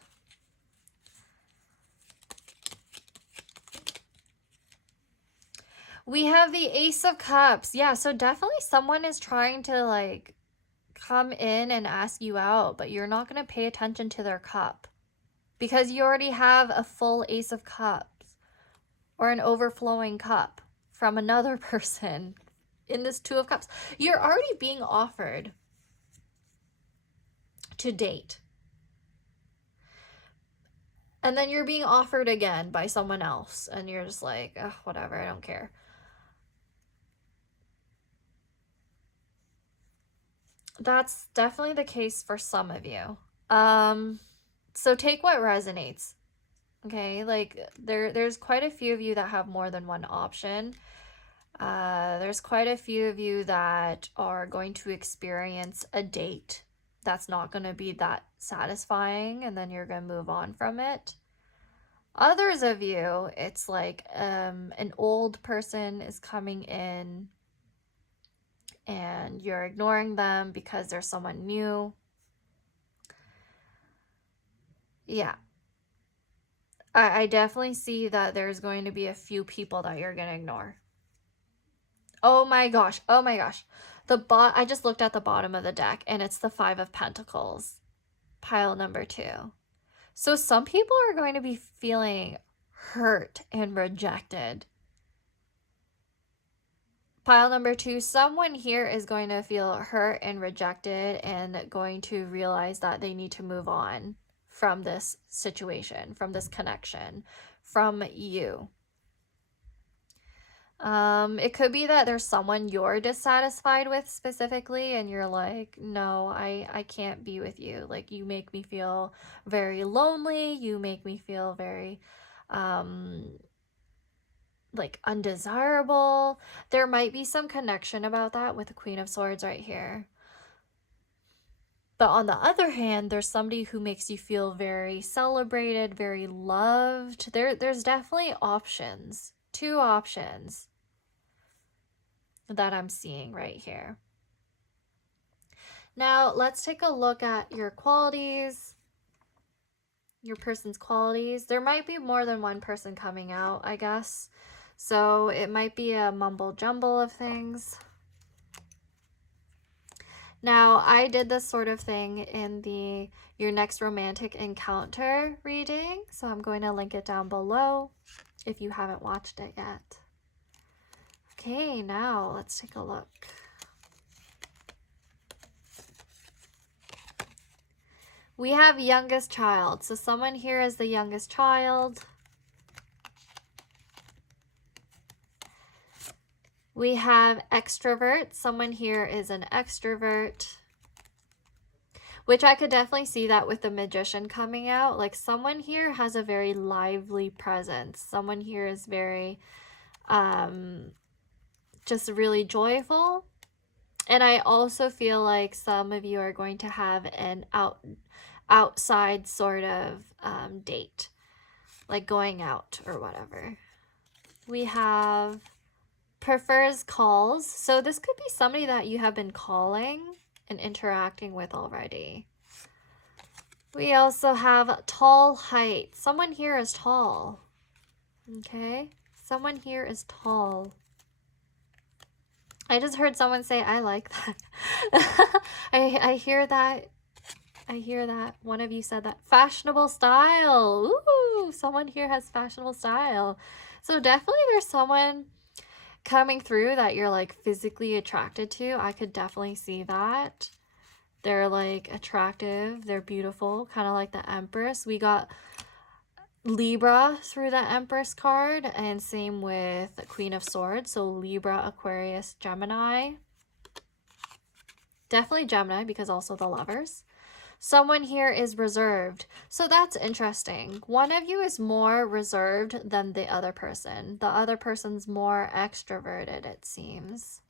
We have the Ace of Cups. Yeah, so definitely someone is trying to like come in and ask you out, but you're not going to pay attention to their cup because you already have a full Ace of Cups or an overflowing cup from another person in this 2 of Cups. You're already being offered to date. And then you're being offered again by someone else and you're just like, oh, whatever, I don't care. That's definitely the case for some of you. So take what resonates. Okay, like there's quite a few of you that have more than one option. There's quite a few of you that are going to experience a date that's not going to be that satisfying, and then you're going to move on from it. Others of you, it's like an old person is coming in and you're ignoring them because there's someone new. Yeah. I definitely see that there's going to be a few people that you're going to ignore. Oh my gosh. Oh my gosh. I just looked at the bottom of the deck and it's the 5 of Pentacles. Pile number 2. So some people are going to be feeling hurt and rejected. Pile number 2, someone here is going to feel hurt and rejected and going to realize that they need to move on from this situation, from this connection, from you. It could be that there's someone you're dissatisfied with specifically and you're like, no, I can't be with you. Like, you make me feel very lonely. You make me feel very, like, undesirable. There might be some connection about that with the Queen of Swords right here. But on the other hand, there's somebody who makes you feel very celebrated, very loved. There's definitely options. 2 options that I'm seeing right here. Now, let's take a look at your qualities, your person's qualities. There might be more than one person coming out, I guess. So it might be a mumble jumble of things. Now, I did this sort of thing in the Your Next Romantic Encounter reading, so I'm going to link it down below if you haven't watched it yet. Okay, now let's take a look. We have youngest child. So someone here is the youngest child. We have extrovert. Someone here is an extrovert, which I could definitely see that with the Magician coming out. Like someone here has a very lively presence. Someone here is very, just really joyful. And I also feel like some of you are going to have an outside sort of date, like going out or whatever. We have prefers calls. So this could be somebody that you have been calling and interacting with already. We also have tall height. Someone here is tall. Okay. Someone here is tall. I just heard someone say, I like that. I hear that. I hear that. One of you said that. Fashionable style. Ooh, someone here has fashionable style. So definitely there's someone coming through that you're like physically attracted to. I could definitely see that. They're like attractive. They're beautiful. Kind of like the Empress. We got Libra through the Empress card, and same with the Queen of Swords. So Libra, Aquarius, Gemini. Definitely Gemini because also the Lovers. Someone here is reserved. So that's interesting. One of you is more reserved than the other person. The other person's more extroverted, it seems.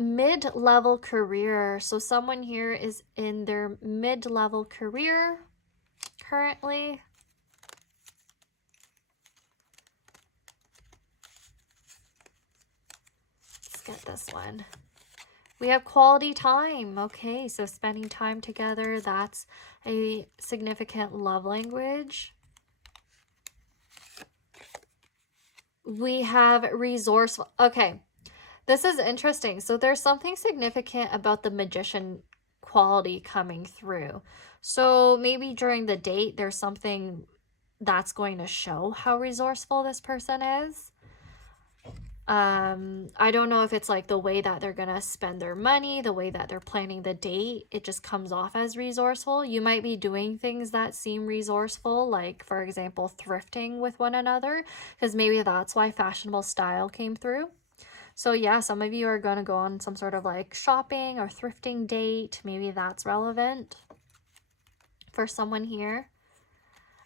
Mid-level career. So someone here is in their mid-level career currently. Let's get this one. We have quality time. Okay, so spending time together, that's a significant love language. We have resourceful. Okay, this is interesting. So there's something significant about the Magician quality coming through. So maybe during the date, there's something that's going to show how resourceful this person is. I don't know if it's like the way that they're gonna spend their money, the way that they're planning the date, it just comes off as resourceful. You might be doing things that seem resourceful, like for example thrifting with one another, because maybe that's why fashionable style came through. So yeah, some of you are gonna go on some sort of like shopping or thrifting date. Maybe that's relevant for someone here.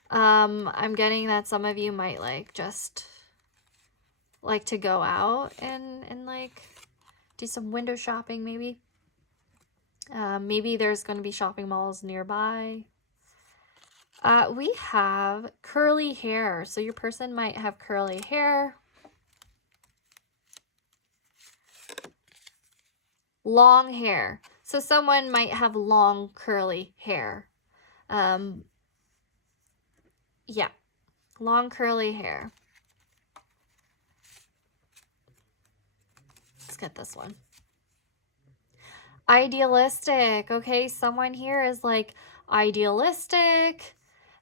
I'm getting that some of you might like just like to go out and like do some window shopping maybe. Maybe there's going to be shopping malls nearby. We have curly hair. So your person might have curly hair. Long hair. So someone might have long curly hair. Yeah, long curly hair. Let's get this one. Idealistic. Okay, someone here is like idealistic,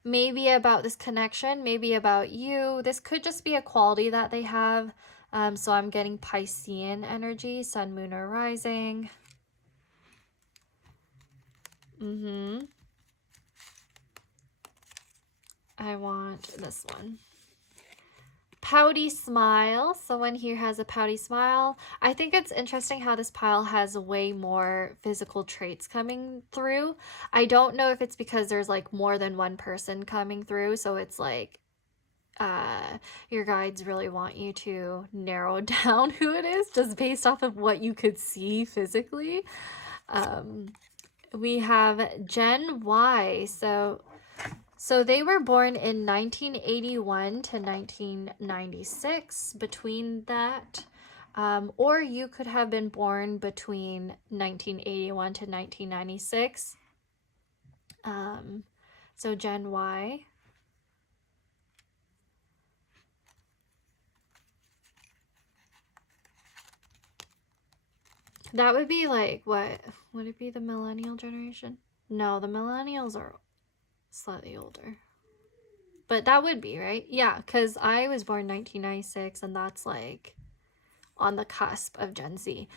maybe about this connection, maybe about you. This could just be a quality that they have. So I'm getting Piscean energy, sun, moon, or rising. I want this one. Pouty smile. Someone here has a pouty smile. I think it's interesting how this pile has way more physical traits coming through. I don't know if it's because there's like more than one person coming through, so it's like your guides really want you to narrow down who it is just based off of what you could see physically. We have Gen Y. So they were born in 1981 to 1996, between that. Or you could have been born between 1981 to 1996. So Gen Y. That would be like, what? Would it be the millennial generation? No, the millennials are slightly older. But that would be, right? Yeah, because I was born 1996, and that's like on the cusp of Gen Z.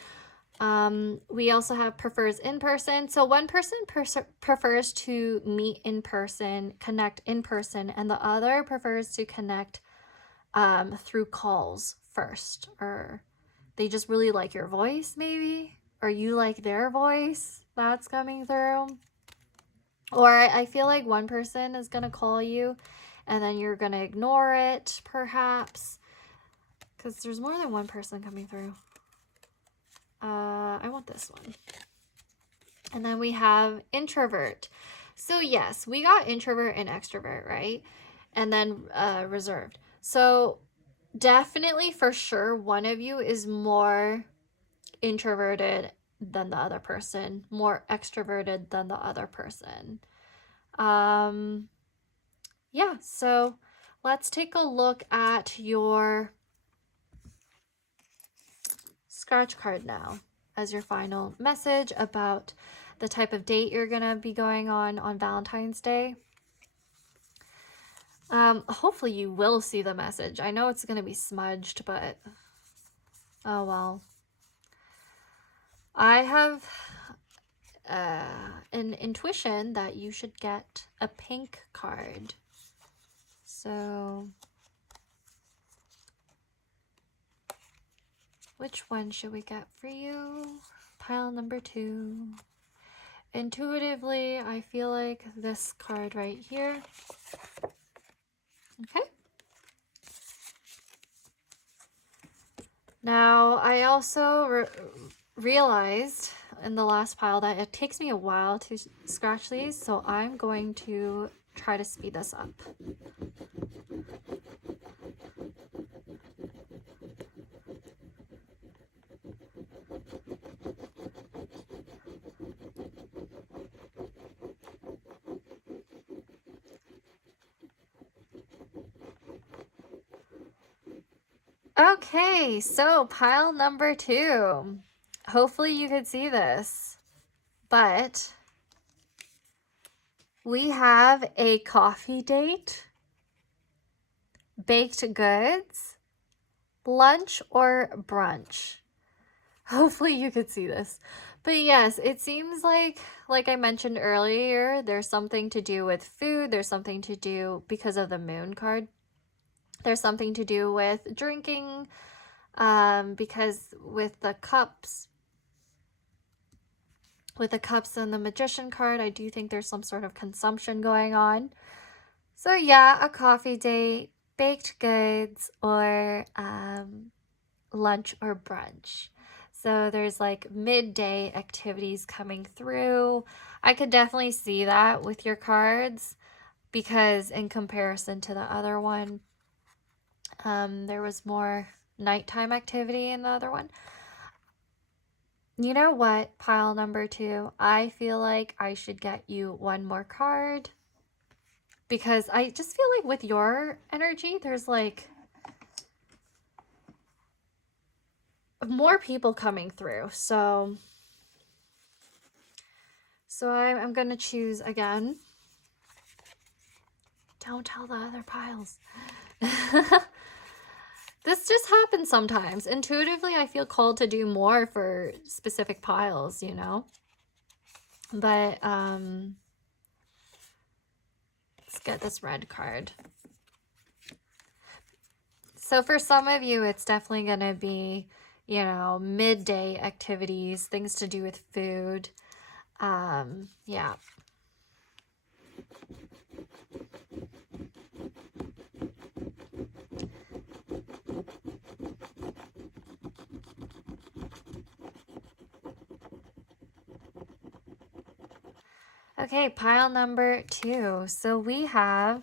We also have prefers in person. So one person prefers to meet in person, connect in person, and the other prefers to connect through calls first, or they just really like your voice maybe, or you like their voice that's coming through. Or I feel like one person is going to call you and then you're going to ignore it perhaps, because there's more than one person coming through. I want this one. And then we have introvert. So yes, we got introvert and extrovert, right? And then reserved. So definitely for sure one of you is more introverted than the other person, more extroverted than the other person. Yeah, so let's take a look at your scratch card now as your final message about the type of date you're gonna be going on Valentine's Day. Hopefully you will see the message. I know it's gonna be smudged, but oh well. I have an intuition that you should get a pink card. So which one should we get for you? Pile number 2. Intuitively, I feel like this card right here. Okay. Now, I also realized in the last pile that it takes me a while to scratch these, so I'm going to try to speed this up. Okay, so pile number 2. Hopefully you could see this, but we have a coffee date, baked goods, lunch or brunch. Hopefully you could see this. But yes, it seems like I mentioned earlier, there's something to do with food. There's something to do, because of the moon card, there's something to do with drinking, because with the cups and the magician card, I do think there's some sort of consumption going on. So yeah, a coffee date, baked goods, or lunch or brunch. So there's like midday activities coming through. I could definitely see that with your cards, because in comparison to the other one, there was more nighttime activity in the other one. You know what, pile number 2, I feel like I should get you one more card, because I just feel like with your energy, there's like more people coming through. So I'm going to choose again. Don't tell the other piles. This just happens sometimes. Intuitively, I feel called to do more for specific piles, you know? But let's get this red card. So for some of you, it's definitely going to be, you know, midday activities, things to do with food. Yeah. Okay, pile number 2. So we have,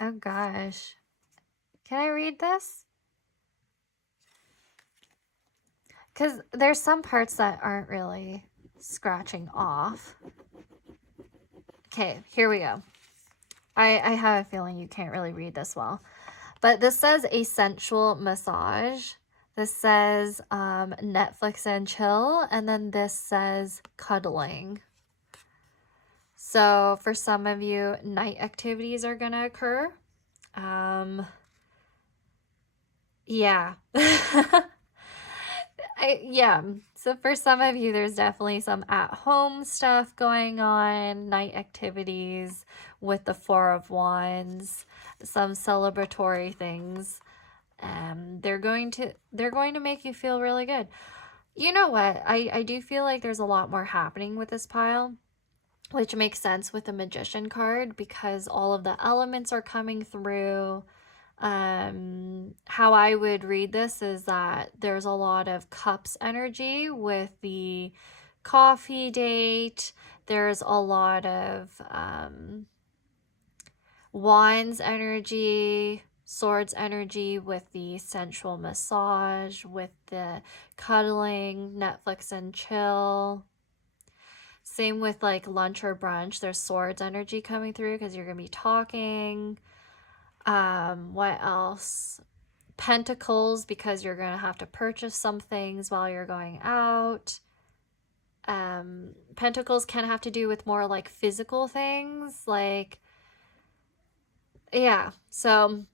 oh gosh, can I read this? Because there's some parts that aren't really scratching off. Okay, here we go. I have a feeling you can't really read this well. But this says a sensual massage. This says Netflix and chill. And then this says cuddling. So for some of you, night activities are going to occur. Yeah. Yeah, so for some of you, there's definitely some at-home stuff going on, night activities with the Four of Wands, some celebratory things. They're going to make you feel really good. You know what? I do feel like there's a lot more happening with this pile, which makes sense with the Magician card because all of the elements are coming through. How I would read this is that there's a lot of cups energy with the coffee date. There's a lot of wands energy, swords energy with the sensual massage, with the cuddling, Netflix and chill. Same with like lunch or brunch. There's swords energy coming through because you're gonna be talking. What else? Pentacles, because you're gonna have to purchase some things while you're going out. Pentacles can have to do with more like physical things, like, yeah, so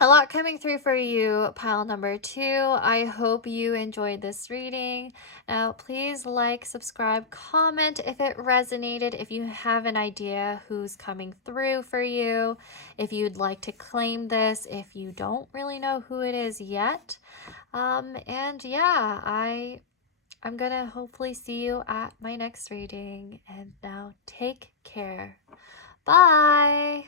a lot coming through for you, pile number 2. I hope you enjoyed this reading. Now, please like, subscribe, comment if it resonated, if you have an idea who's coming through for you, if you'd like to claim this, if you don't really know who it is yet. And yeah, I'm gonna hopefully see you at my next reading. And now take care. Bye!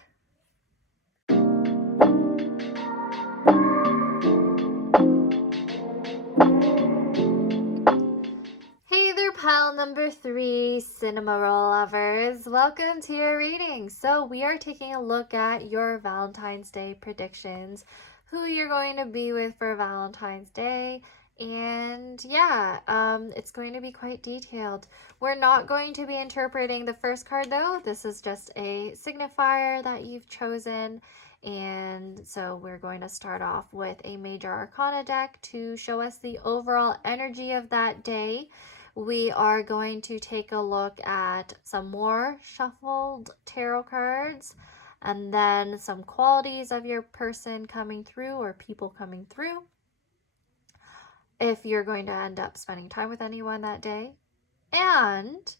Hey there, pile number 3, Cinnamoroll Lovers. Welcome to your reading. So we are taking a look at your Valentine's Day predictions, who you're going to be with for Valentine's Day, and yeah, it's going to be quite detailed. We're not going to be interpreting the first card though. This is just a signifier that you've chosen. And so we're going to start off with a major arcana deck to show us the overall energy of that day. We are going to take a look at some more shuffled tarot cards and then some qualities of your person coming through or people coming through, if you're going to end up spending time with anyone that day. And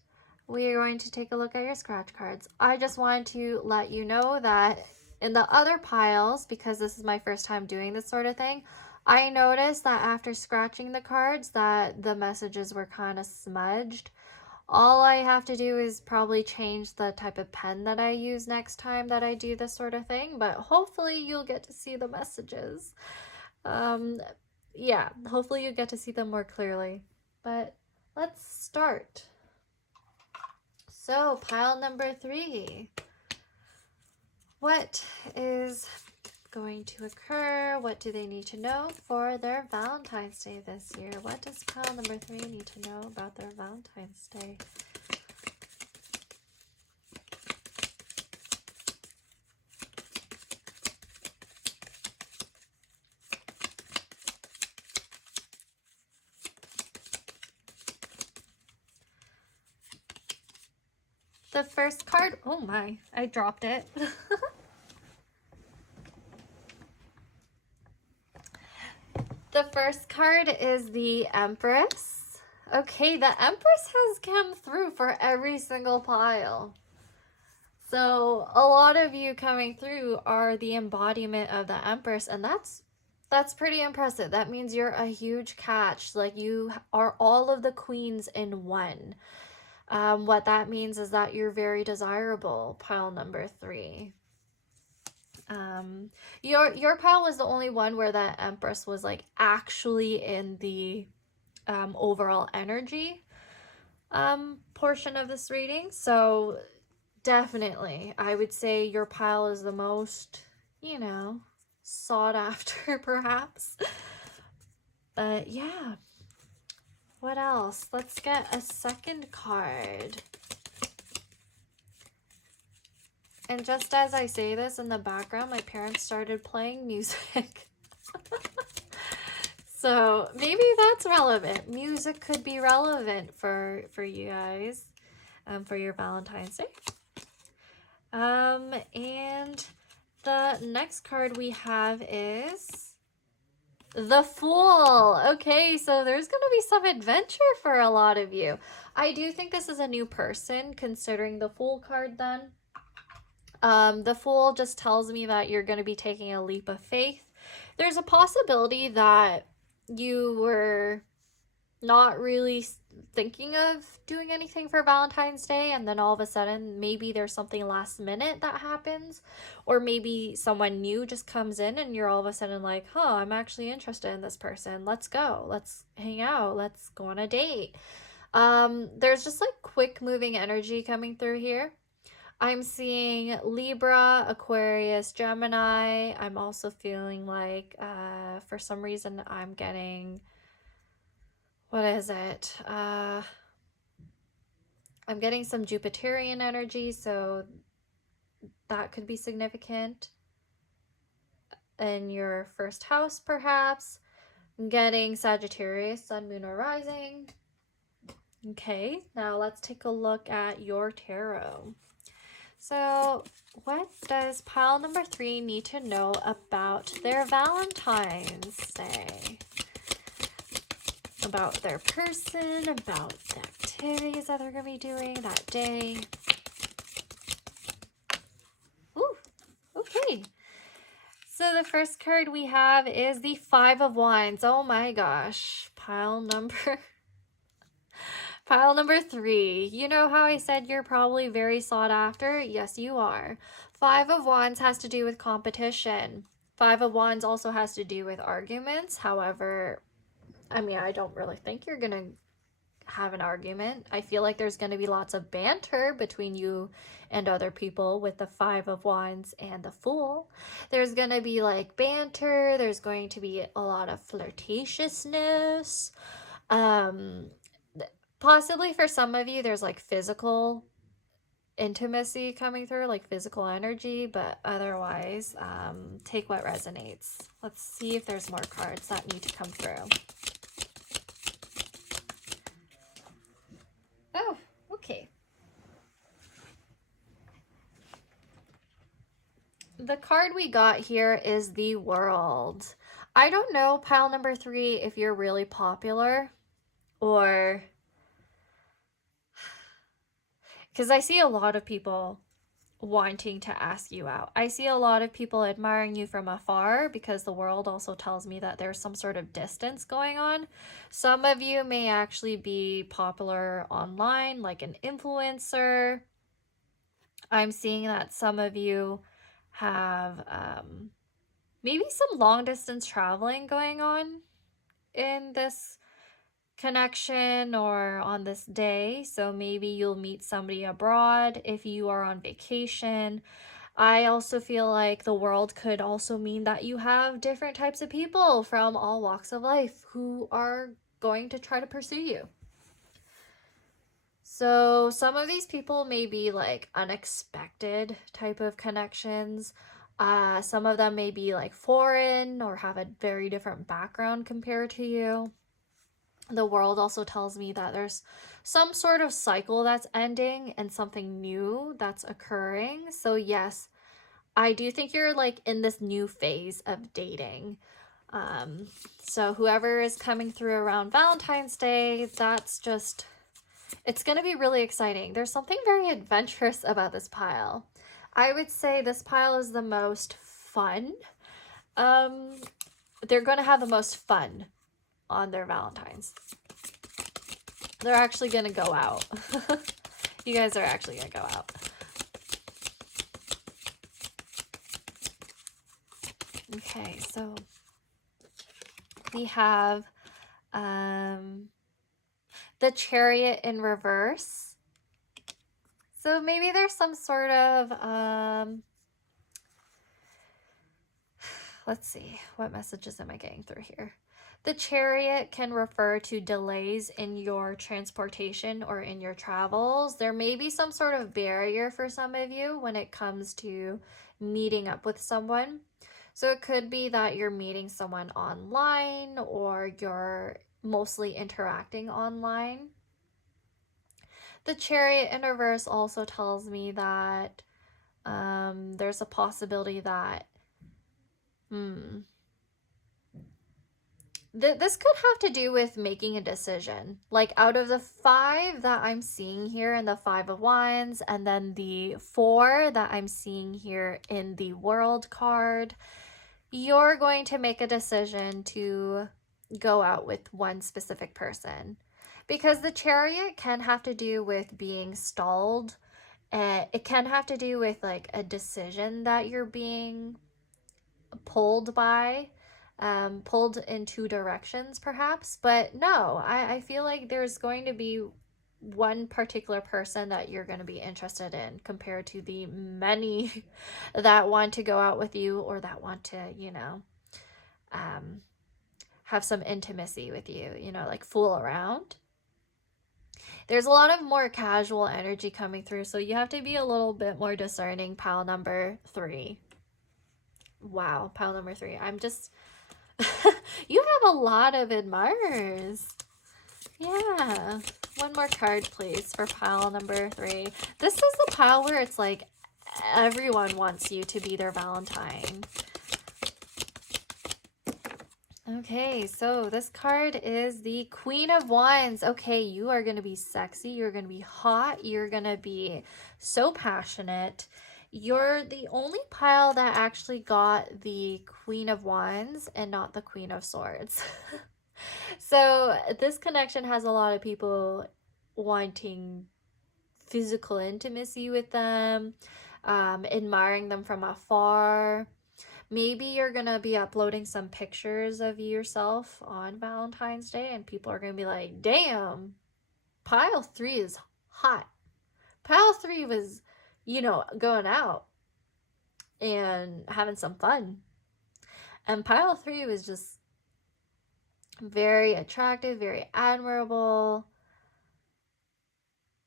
we are going to take a look at your scratch cards. I just wanted to let you know that in the other piles, because this is my first time doing this sort of thing, I noticed that after scratching the cards that the messages were kind of smudged. All I have to do is probably change the type of pen that I use next time that I do this sort of thing, but hopefully you'll get to see the messages. Yeah, hopefully you get to see them more clearly. But let's start. So, pile number 3. What is going to occur? What do they need to know for their Valentine's Day this year? What does pile number 3 need to know about their Valentine's Day? The first card, oh my, I dropped it. The first card is the Empress. Okay, the Empress has come through for every single pile. So a lot of you coming through are the embodiment of the Empress, and that's pretty impressive. That means you're a huge catch. Like, you are all of the queens in one. What that means is that you're very desirable, pile number 3. Your pile was the only one where that Empress was like actually in the overall energy portion of this reading. So definitely, I would say your pile is the most, sought after, perhaps. But yeah. What else? Let's get a second card. And just as I say this, in the background, my parents started playing music. So maybe that's relevant. Music could be relevant for you guys, for your Valentine's Day. And the next card we have is The Fool. Okay, so there's going to be some adventure for a lot of you. I do think this is a new person, considering the Fool card then. The Fool just tells me that you're going to be taking a leap of faith. There's a possibility that you were not really thinking of doing anything for Valentine's Day, and then all of a sudden maybe there's something last minute that happens, or maybe someone new just comes in and you're all of a sudden like, huh, I'm actually interested in this person, let's go, let's hang out, let's go on a date. There's just like quick moving energy coming through here. I'm seeing Libra, Aquarius, Gemini. I'm also feeling like for some reason I'm getting, what is it? I'm getting some Jupiterian energy, so that could be significant in your first house, perhaps. I'm getting Sagittarius, Sun, Moon, or Rising. Okay, now let's take a look at your tarot. So, what does pile number 3 need to know about their Valentine's Day? About their person, about the activities that they're going to be doing that day. Ooh, okay. So the first card we have is the 5 of Wands. Oh my gosh. Pile number 3. You know how I said you're probably very sought after? Yes, you are. 5 of Wands has to do with competition. 5 of Wands also has to do with arguments. However, I mean, I don't really think you're going to have an argument. I feel like there's going to be lots of banter between you and other people with the 5 of Wands and the Fool. There's going to be like banter. There's going to be a lot of flirtatiousness. Possibly for some of you, there's like physical intimacy coming through, like physical energy, but otherwise, take what resonates. Let's see if there's more cards that need to come through. Oh, okay. The card we got here is the World. I don't know, pile number 3, if you're really popular or... because I see a lot of people wanting to ask you out. I see a lot of people admiring you from afar, because the World also tells me that there's some sort of distance going on. Some of you may actually be popular online, like an influencer. I'm seeing that some of you have maybe some long distance traveling going on in this connection or on this day. So maybe you'll meet somebody abroad if you are on vacation. I also feel like the World could also mean that you have different types of people from all walks of life who are going to try to pursue you. So some of these people may be like unexpected type of connections. Some of them may be like foreign or have a very different background compared to you. The World also tells me that there's some sort of cycle that's ending and something new that's occurring. So yes, I do think you're like in this new phase of dating. So whoever is coming through around Valentine's Day, that's just, it's going to be really exciting. There's something very adventurous about this pile. I would say this pile is the most fun. They're going to have the most fun on their Valentine's. They're actually gonna go out. You guys are actually gonna go out. Okay, so we have the Chariot in reverse. So maybe there's some sort of let's see, what messages am I getting through here? The Chariot can refer to delays in your transportation or in your travels. There may be some sort of barrier for some of you when it comes to meeting up with someone. So it could be that you're meeting someone online or you're mostly interacting online. The Chariot in reverse also tells me that there's a possibility that This could have to do with making a decision. Like out of the 5 that I'm seeing here in the 5 of Wands, and then the 4 that I'm seeing here in the World card, you're going to make a decision to go out with one specific person. Because the Chariot can have to do with being stalled. It can have to do with like a decision that you're being pulled by, pulled in 2 directions perhaps. But no, I feel like there's going to be one particular person that you're going to be interested in compared to the many that want to go out with you, or that want to, you know, have some intimacy with you, you know, like fool around. There's a lot of more casual energy coming through, so you have to be a little bit more discerning, pile number 3. Wow, pile number 3. I'm just you have a lot of admirers. Yeah. One more card, please, for pile number 3. This is the pile where it's like everyone wants you to be their Valentine. Okay, so this card is the Queen of Wands. Okay, you are going to be sexy. You're going to be hot. You're going to be so passionate. You're the only pile that actually got the Queen of Wands and not the Queen of Swords. So this connection has a lot of people wanting physical intimacy with them, admiring them from afar. Maybe you're going to be uploading some pictures of yourself on Valentine's Day, and people are going to be like, damn, pile 3 is hot. Pile 3 was, you know, going out and having some fun. And pile 3 was just very attractive, very admirable.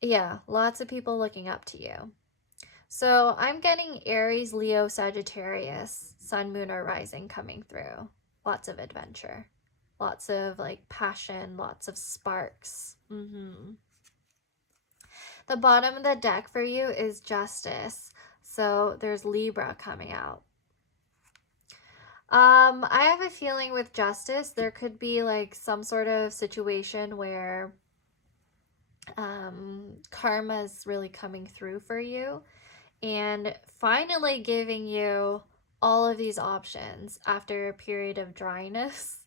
Yeah, lots of people looking up to you. So I'm getting Aries, Leo, Sagittarius, Sun, Moon, or Rising coming through. Lots of adventure. Lots of like passion, lots of sparks. The bottom of the deck for you is Justice. So there's Libra coming out. I have a feeling with Justice, there could be like some sort of situation where karma is really coming through for you, and finally giving you all of these options after a period of dryness.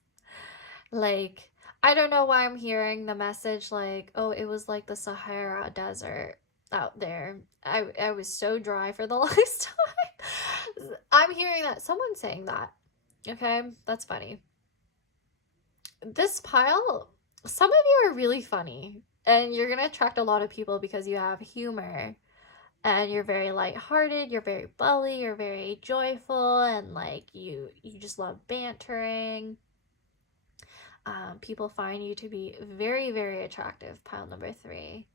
Like, I don't know why I'm hearing the message like, oh, it was like the Sahara Desert out there. I was so dry for the longest time. I'm hearing that. Someone's saying that. Okay, that's funny. This pile, some of you are really funny, and you're going to attract a lot of people because you have humor. And you're very lighthearted, you're very bubbly, you're very joyful, and like you just love bantering. People find you to be very, very attractive, pile number 3.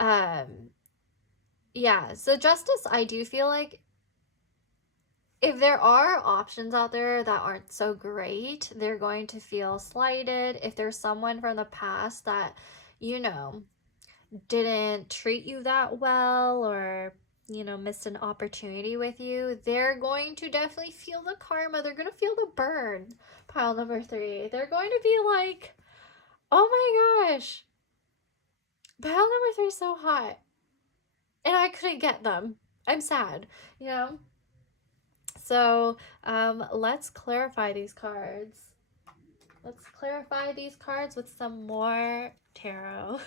Yeah, so Justice, I do feel like if there are options out there that aren't so great, they're going to feel slighted. If there's someone from the past that, you know, didn't treat you that well, or, you know, missed an opportunity with you, they're going to definitely feel the karma. They're going to feel the burn, pile number 3. They're going to be like, oh my gosh, pile number 3 is so hot, and I couldn't get them. I'm sad, you know? So let's clarify these cards. Let's clarify these cards with some more tarot.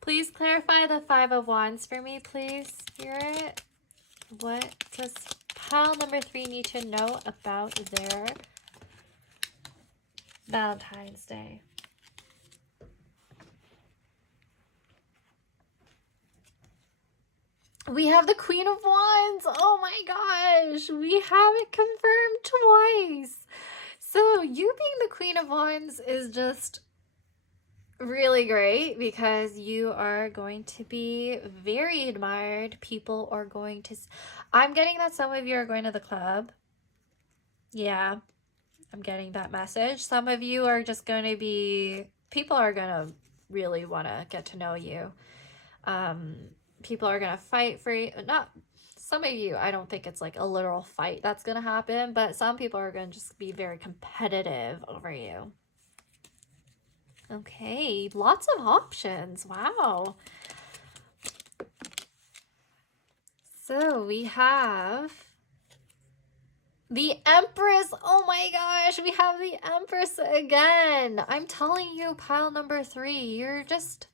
Please clarify the 5 of Wands for me, please, Spirit. What does pile number 3 need to know about their Valentine's Day? We have the Queen of Wands. Oh my gosh. We have it confirmed twice. So you being the Queen of Wands is just really great, because you are going to be very admired. People are going to, I'm getting that some of you are going to the club. Yeah, I'm getting that message. Some of you are just going to be, people are going to really want to get to know you. People are going to fight for you. Not, some of you, I don't think it's like a literal fight that's going to happen, but some people are going to just be very competitive over you. Okay, lots of options. Wow. So we have the Empress. Oh my gosh, we have the Empress again. I'm telling you, pile number 3, you're just,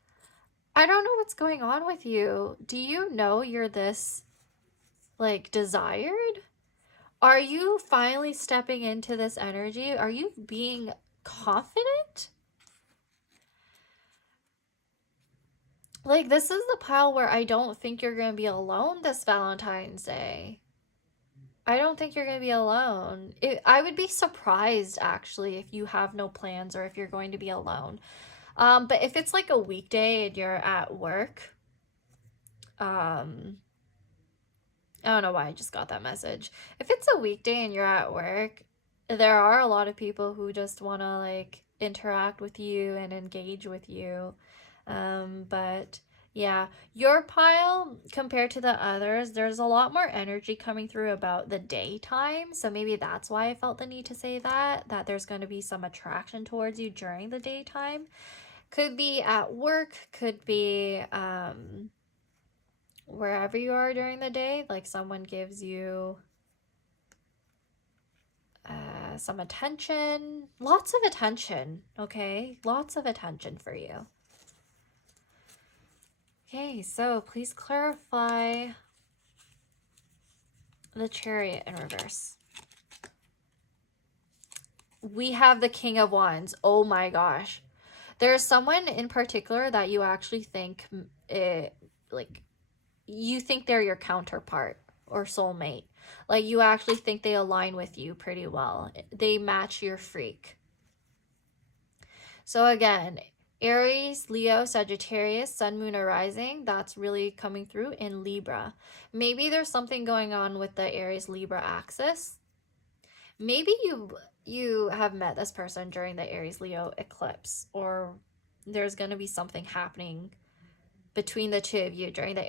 I don't know what's going on with you. Do you know you're this, like, desired? Are you finally stepping into this energy? Are you being confident? Like, this is the pile where I don't think you're going to be alone this Valentine's Day. I don't think you're going to be alone. I would be surprised, actually, if you have no plans or if you're going to be alone. But if it's like a weekday and you're at work, I don't know why I just got that message. If it's a weekday and you're at work, there are a lot of people who just want to like interact with you and engage with you. But yeah, your pile compared to the others, there's a lot more energy coming through about the daytime. So maybe that's why I felt the need to say that there's going to be some attraction towards you during the daytime. Could be at work, could be wherever you are during the day, like someone gives you some attention, lots of attention, okay? Lots of attention for you. Okay, so please clarify the Chariot in reverse. We have the King of Wands. Oh my gosh. There's someone in particular that you actually think, like, you think they're your counterpart or soulmate. Like, you actually think they align with you pretty well. They match your freak. So again, Aries, Leo, Sagittarius, Sun, Moon, or Rising, that's really coming through in Libra. Maybe there's something going on with the Aries-Libra axis. Maybe you have met this person during the Aries-Leo eclipse, or there's going to be something happening between the two of you during the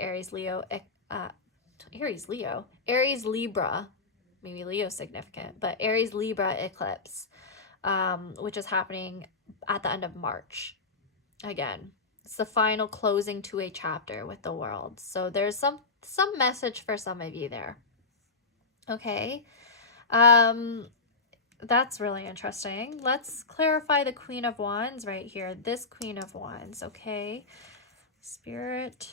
Aries-Libra, maybe Leo significant, but Aries-Libra eclipse, which is happening at the end of March. Again, it's the final closing to a chapter with the world. So there's some message for some of you there. Okay. That's really interesting. Let's clarify the Queen of Wands right here. This Queen of Wands, okay? Spirit.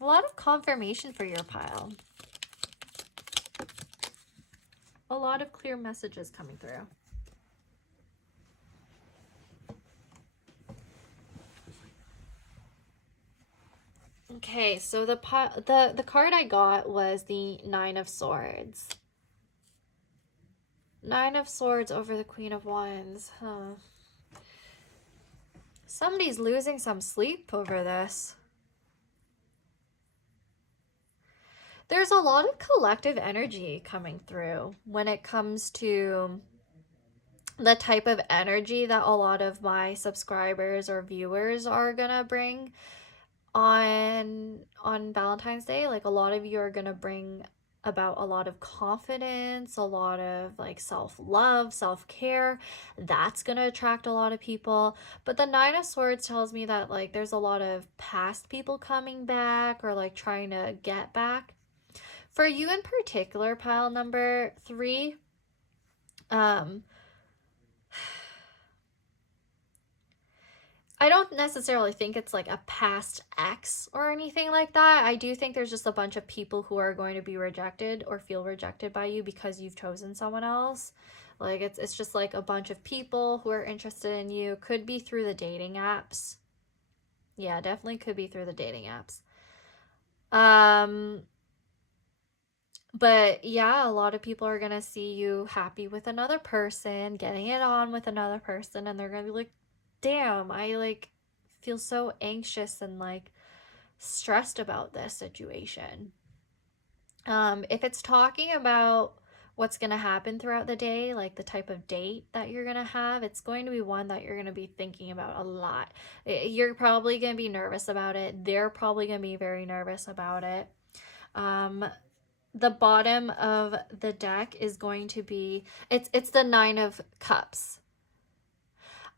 A lot of confirmation for your pile. A lot of clear messages coming through. Okay, so the card I got was the Nine of Swords. Nine of Swords over the Queen of Wands. Huh. Somebody's losing some sleep over this. There's a lot of collective energy coming through when it comes to the type of energy that a lot of my subscribers or viewers are gonna bring on Valentine's Day. Like, a lot of you are gonna bring about a lot of confidence, a lot of like self-love, self-care. That's gonna attract a lot of people. But the Nine of Swords tells me that like there's a lot of past people coming back or like trying to get back. For you in particular, pile number 3, I don't necessarily think it's like a past ex or anything like that. I do think there's just a bunch of people who are going to be rejected or feel rejected by you because you've chosen someone else. Like, it's just like a bunch of people who are interested in you. Could be through the dating apps. Yeah, definitely could be through the dating apps. But yeah, a lot of people are gonna see you happy with another person, getting it on with another person, and they're gonna be like, damn, I like feel so anxious and like stressed about this situation. If it's talking about what's going to happen throughout the day, like the type of date that you're going to have, it's going to be one that you're going to be thinking about a lot. You're probably going to be nervous about it. They're probably going to be very nervous about it. the bottom of the deck is going to be, it's the Nine of Cups.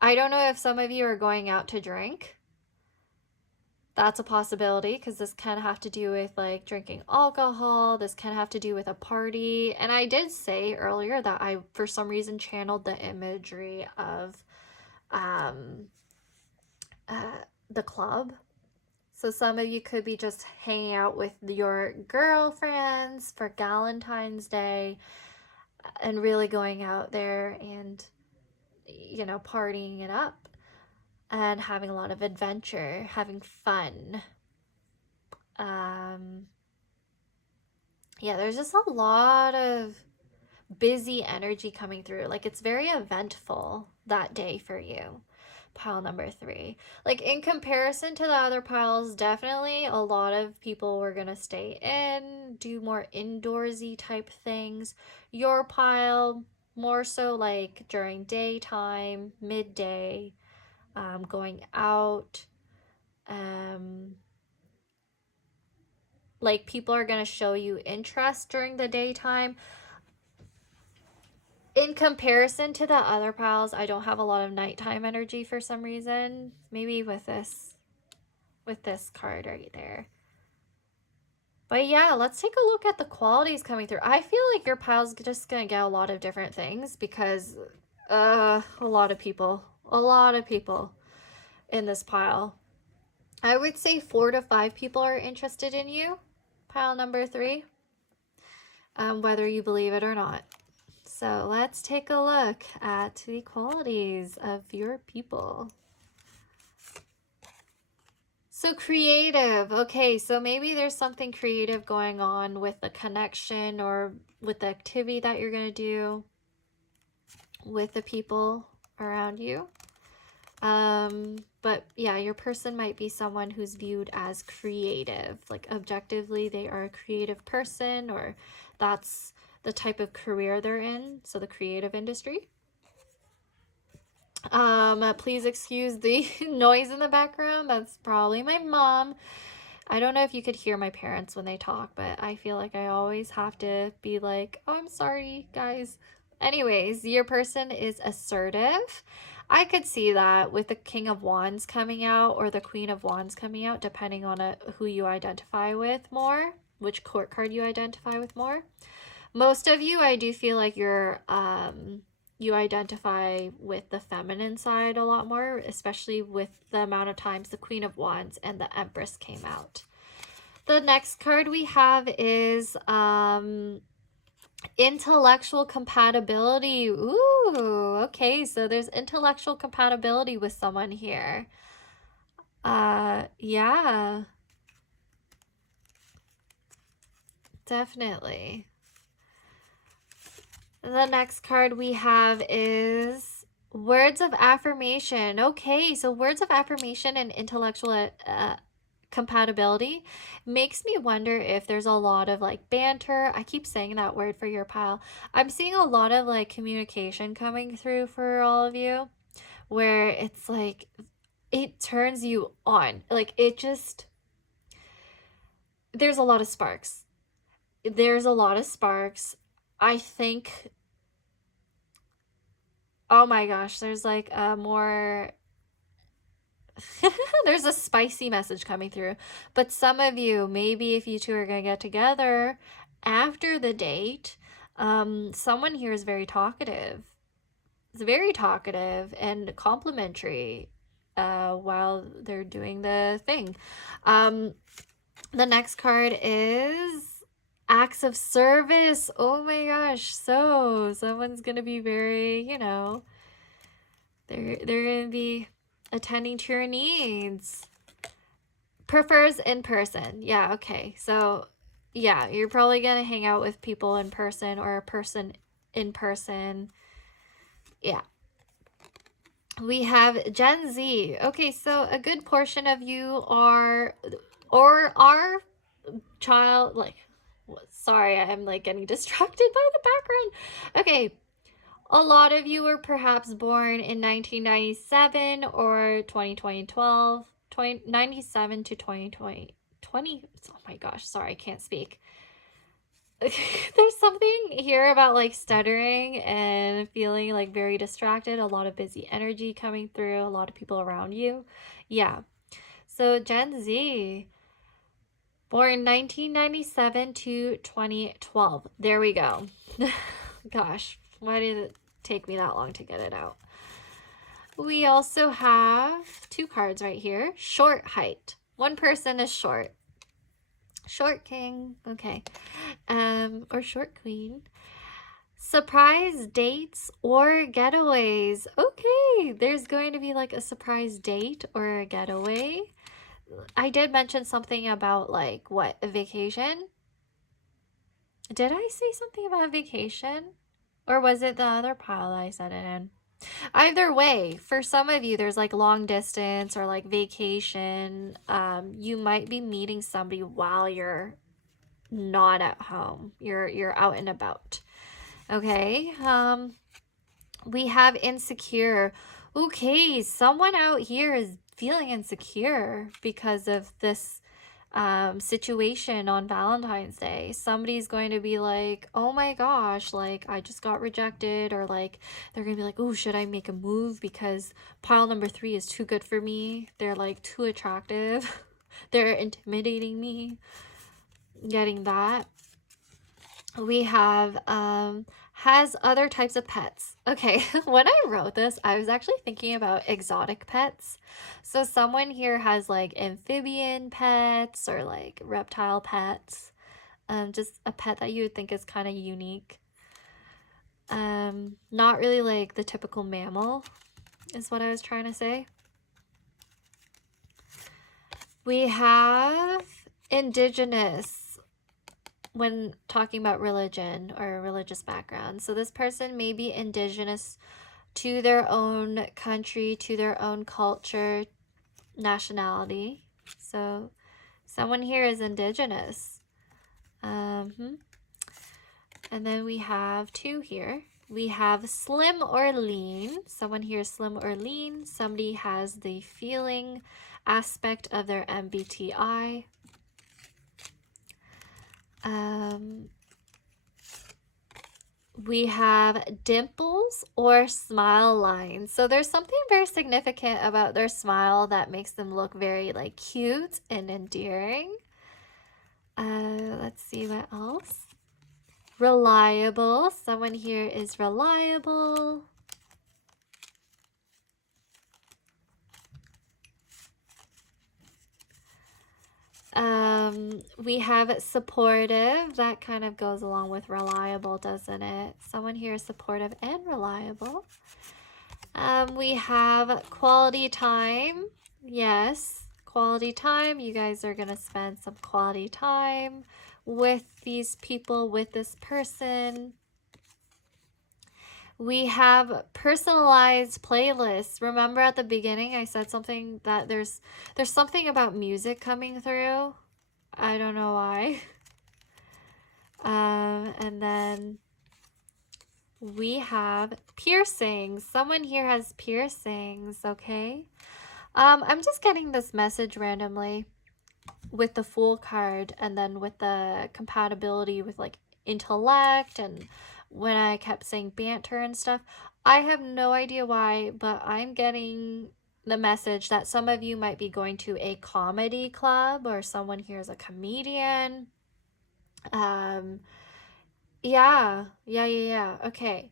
I don't know if some of you are going out to drink. That's a possibility, because this can have to do with like drinking alcohol. This can have to do with a party. And I did say earlier that I, for some reason, channeled the imagery of the club. So some of you could be just hanging out with your girlfriends for Valentine's Day and really going out there and, you know, partying it up and having a lot of adventure, having fun. Yeah, there's just a lot of busy energy coming through. Like, it's very eventful that day for you. Pile number 3. Like, in comparison to the other piles, definitely a lot of people were gonna stay in, do more indoorsy type things. Your pile, more so like during daytime, midday, going out. Like, people are gonna show you interest during the daytime. In comparison to the other piles, I don't have a lot of nighttime energy for some reason. Maybe with this card right there. But yeah, let's take a look at the qualities coming through. I feel like your pile's just gonna get a lot of different things, because a lot of people in this pile. I would say 4 to 5 people are interested in you, pile number 3, whether you believe it or not. So let's take a look at the qualities of your people. So creative. Okay, so maybe there's something creative going on with the connection or with the activity that you're going to do with the people around you. But yeah, your person might be someone who's viewed as creative. Like, objectively, they are a creative person, or that's the type of career they're in. So the creative industry. Please excuse the noise in the background. That's probably my mom. I don't know if you could hear my parents when they talk, but I feel like I always have to be like, oh, I'm sorry, guys. Anyways, your person is assertive. I could see that with the King of Wands coming out or the Queen of Wands coming out, depending on who you identify with more, which court card you identify with more. Most of you, I do feel like you're, you identify with the feminine side a lot more, especially with the amount of times the Queen of Wands and the Empress came out. The next card we have is intellectual compatibility. Ooh, okay, so there's intellectual compatibility with someone here. Yeah. Definitely. The next card we have is words of affirmation. Okay, so words of affirmation and intellectual compatibility makes me wonder if there's a lot of like banter. I keep saying that word for your pile. I'm seeing a lot of like communication coming through for all of you, where it's like it turns you on. Like, it just, there's a lot of sparks. There's a lot of sparks. I think, oh my gosh, there's like a more there's a spicy message coming through. But some of you, maybe if you two are gonna get together after the date, someone here is very talkative. It's very talkative and complimentary while they're doing the thing. The next card is acts of service. Oh my gosh. So someone's gonna be very, you know, they're gonna be attending to your needs. Prefers in person. Yeah, okay. So yeah, you're probably gonna hang out with people in person, or a person in person. Yeah. We have Gen Z. Okay, so a good portion of you are, or are child, like, sorry, I'm like getting distracted by the background. Okay, a lot of you were perhaps born in 1997 or 2012, 97 to 2020. Oh my gosh, sorry, I can't speak. there's something here about like stuttering and feeling like very distracted, a lot of busy energy coming through, a lot of people around you. Yeah. So Gen Z, born 1997 to 2012. There we go. Gosh, why did it take me that long to get it out? We also have two cards right here. Short height. One person is short. Short king. Okay. Or short queen. Surprise dates or getaways. Okay, there's going to be like a surprise date or a getaway. I did mention something about like what, a vacation? Did I say something about a vacation? Or was it the other pile I said it in? Either way, for some of you, there's like long distance or like vacation. You might be meeting somebody while you're not at home. You're out and about. Okay. We have insecure. Okay, someone out here is feeling insecure because of this situation on Valentine's Day. Somebody's going to be like, oh my gosh, like I just got rejected, or like they're gonna be like, oh, should I make a move because pile number 3 is too good for me? They're like too attractive. They're intimidating me. Getting that. We have has other types of pets. Okay, when I wrote this, I was actually thinking about exotic pets. So someone here has like amphibian pets or like reptile pets. Just a pet that you would think is kind of unique. Not really like the typical mammal is what I was trying to say. We have indigenous when talking about religion or religious background. So this person may be indigenous to their own country, to their own culture, nationality. So someone here is indigenous. And then we have 2 here. We have slim or lean. Someone here is slim or lean. Somebody has the feeling aspect of their MBTI. We have dimples or smile lines. So there's something very significant about their smile that makes them look very like cute and endearing. Let's see what else. Reliable. Someone here is reliable. We have supportive. That kind of goes along with reliable, doesn't it? Someone here is supportive and reliable. We have quality time. Yes, quality time. You guys are going to spend some quality time with these people, with this person. We have personalized playlists. Remember at the beginning I said something that there's something about music coming through. I don't know why. And then we have piercings. Someone here has piercings, okay? I'm just getting this message randomly with the Fool card and then with the compatibility with like intellect, and when I kept saying banter and stuff. I have no idea why, but I'm getting the message that some of you might be going to a comedy club, or someone here is a comedian. Yeah. Okay.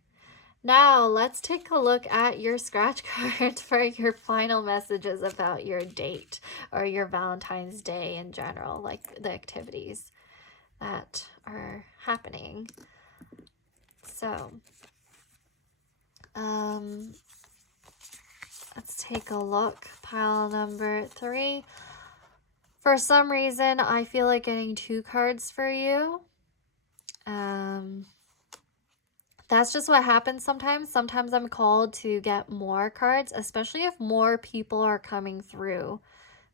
Now let's take a look at your scratch cards for your final messages about your date or your Valentine's Day in general, like the activities that are happening. So, let's take a look. Pile number 3. For some reason, I feel like getting 2 cards for you. That's just what happens sometimes. Sometimes I'm called to get more cards, especially if more people are coming through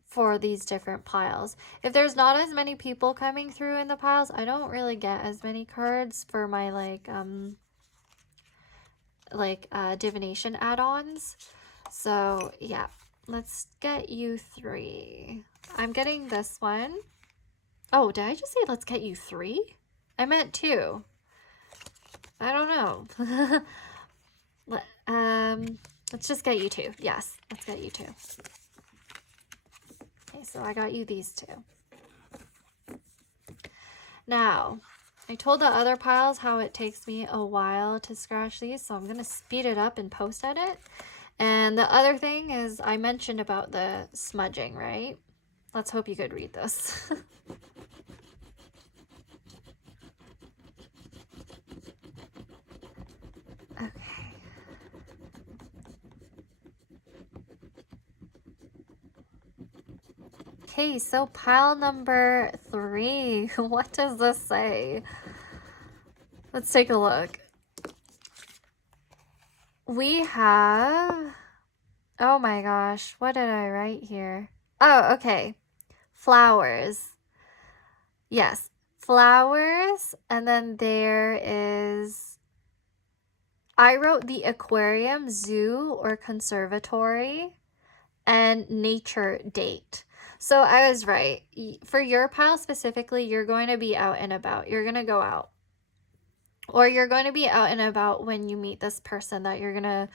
for these different piles. If there's not as many people coming through in the piles, I don't really get as many cards for my divination add-ons. So yeah, let's get you 3. I'm getting this one. Oh, did I just say let's get you 3? I meant 2. I don't know. Let's just get you 2. Yes, let's get you 2. Okay, so I got you these 2. Now, I told the other piles how it takes me a while to scratch these, so I'm going to speed it up and post edit. And the other thing is I mentioned about the smudging, right? Let's hope you could read this. Okay. Okay, so pile number 3. What does this say? Let's take a look. We have... Oh my gosh, what did I write here? Oh, okay. Flowers. Yes, flowers. And then there is... I wrote the aquarium, zoo, or conservatory, and nature date. So I was right. For your pile specifically, you're going to be out and about. You're going to go out. Or you're going to be out and about when you meet this person that you're going to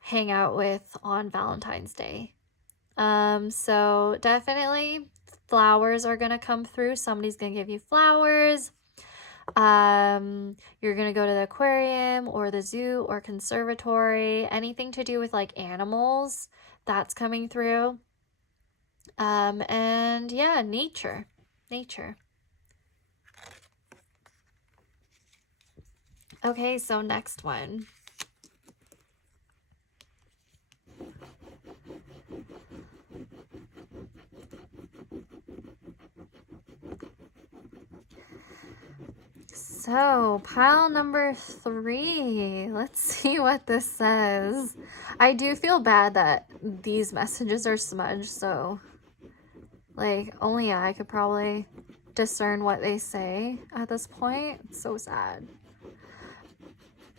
hang out with on Valentine's Day. So definitely flowers are going to come through. Somebody's going to give you flowers. You're going to go to the aquarium or the zoo or conservatory, anything to do with like animals, that's coming through. And yeah, nature. Okay, so next one. So, pile number 3. Let's see what this says. I do feel bad that these messages are smudged, so like only I could probably discern what they say at this point. It's so sad.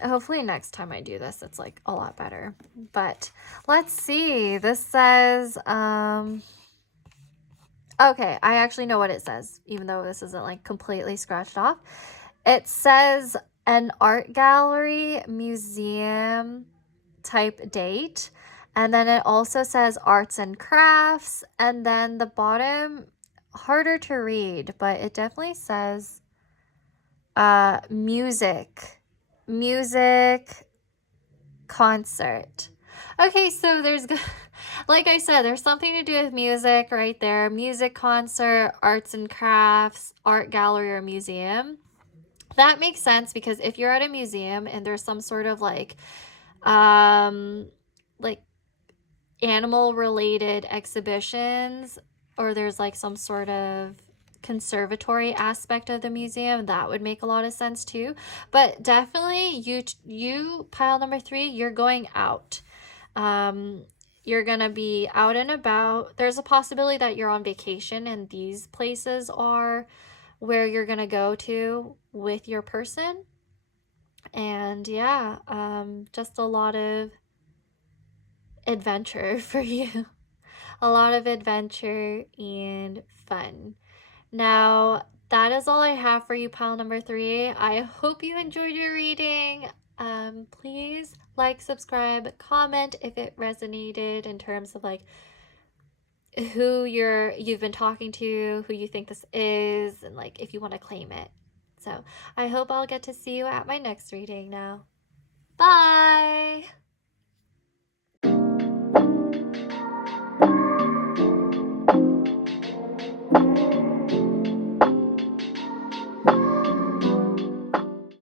Hopefully next time I do this, it's like a lot better. But let's see. This says, okay, I actually know what it says, even though this isn't like completely scratched off. It says an art gallery, museum type date. And then it also says arts and crafts. And then the bottom, harder to read, but it definitely says music concert. Okay, so there's, like I said, there's something to do with music right there. Music concert, arts and crafts, art gallery, or museum. That makes sense because if you're at a museum and there's some sort of like animal related exhibitions, or there's like some sort of conservatory aspect of the museum, that would make a lot of sense too. But definitely you pile number 3, you're going out. You're gonna be out and about. There's a possibility that you're on vacation and these places are where you're gonna go to with your person. And yeah, just a lot of adventure for you. A lot of adventure and fun. Now, that is all I have for you, pile number 3. I hope you enjoyed your reading. Please like, subscribe, comment if it resonated in terms of like who you've been talking to, who you think this is, and like if you want to claim it. So I hope I'll get to see you at my next reading now. Bye!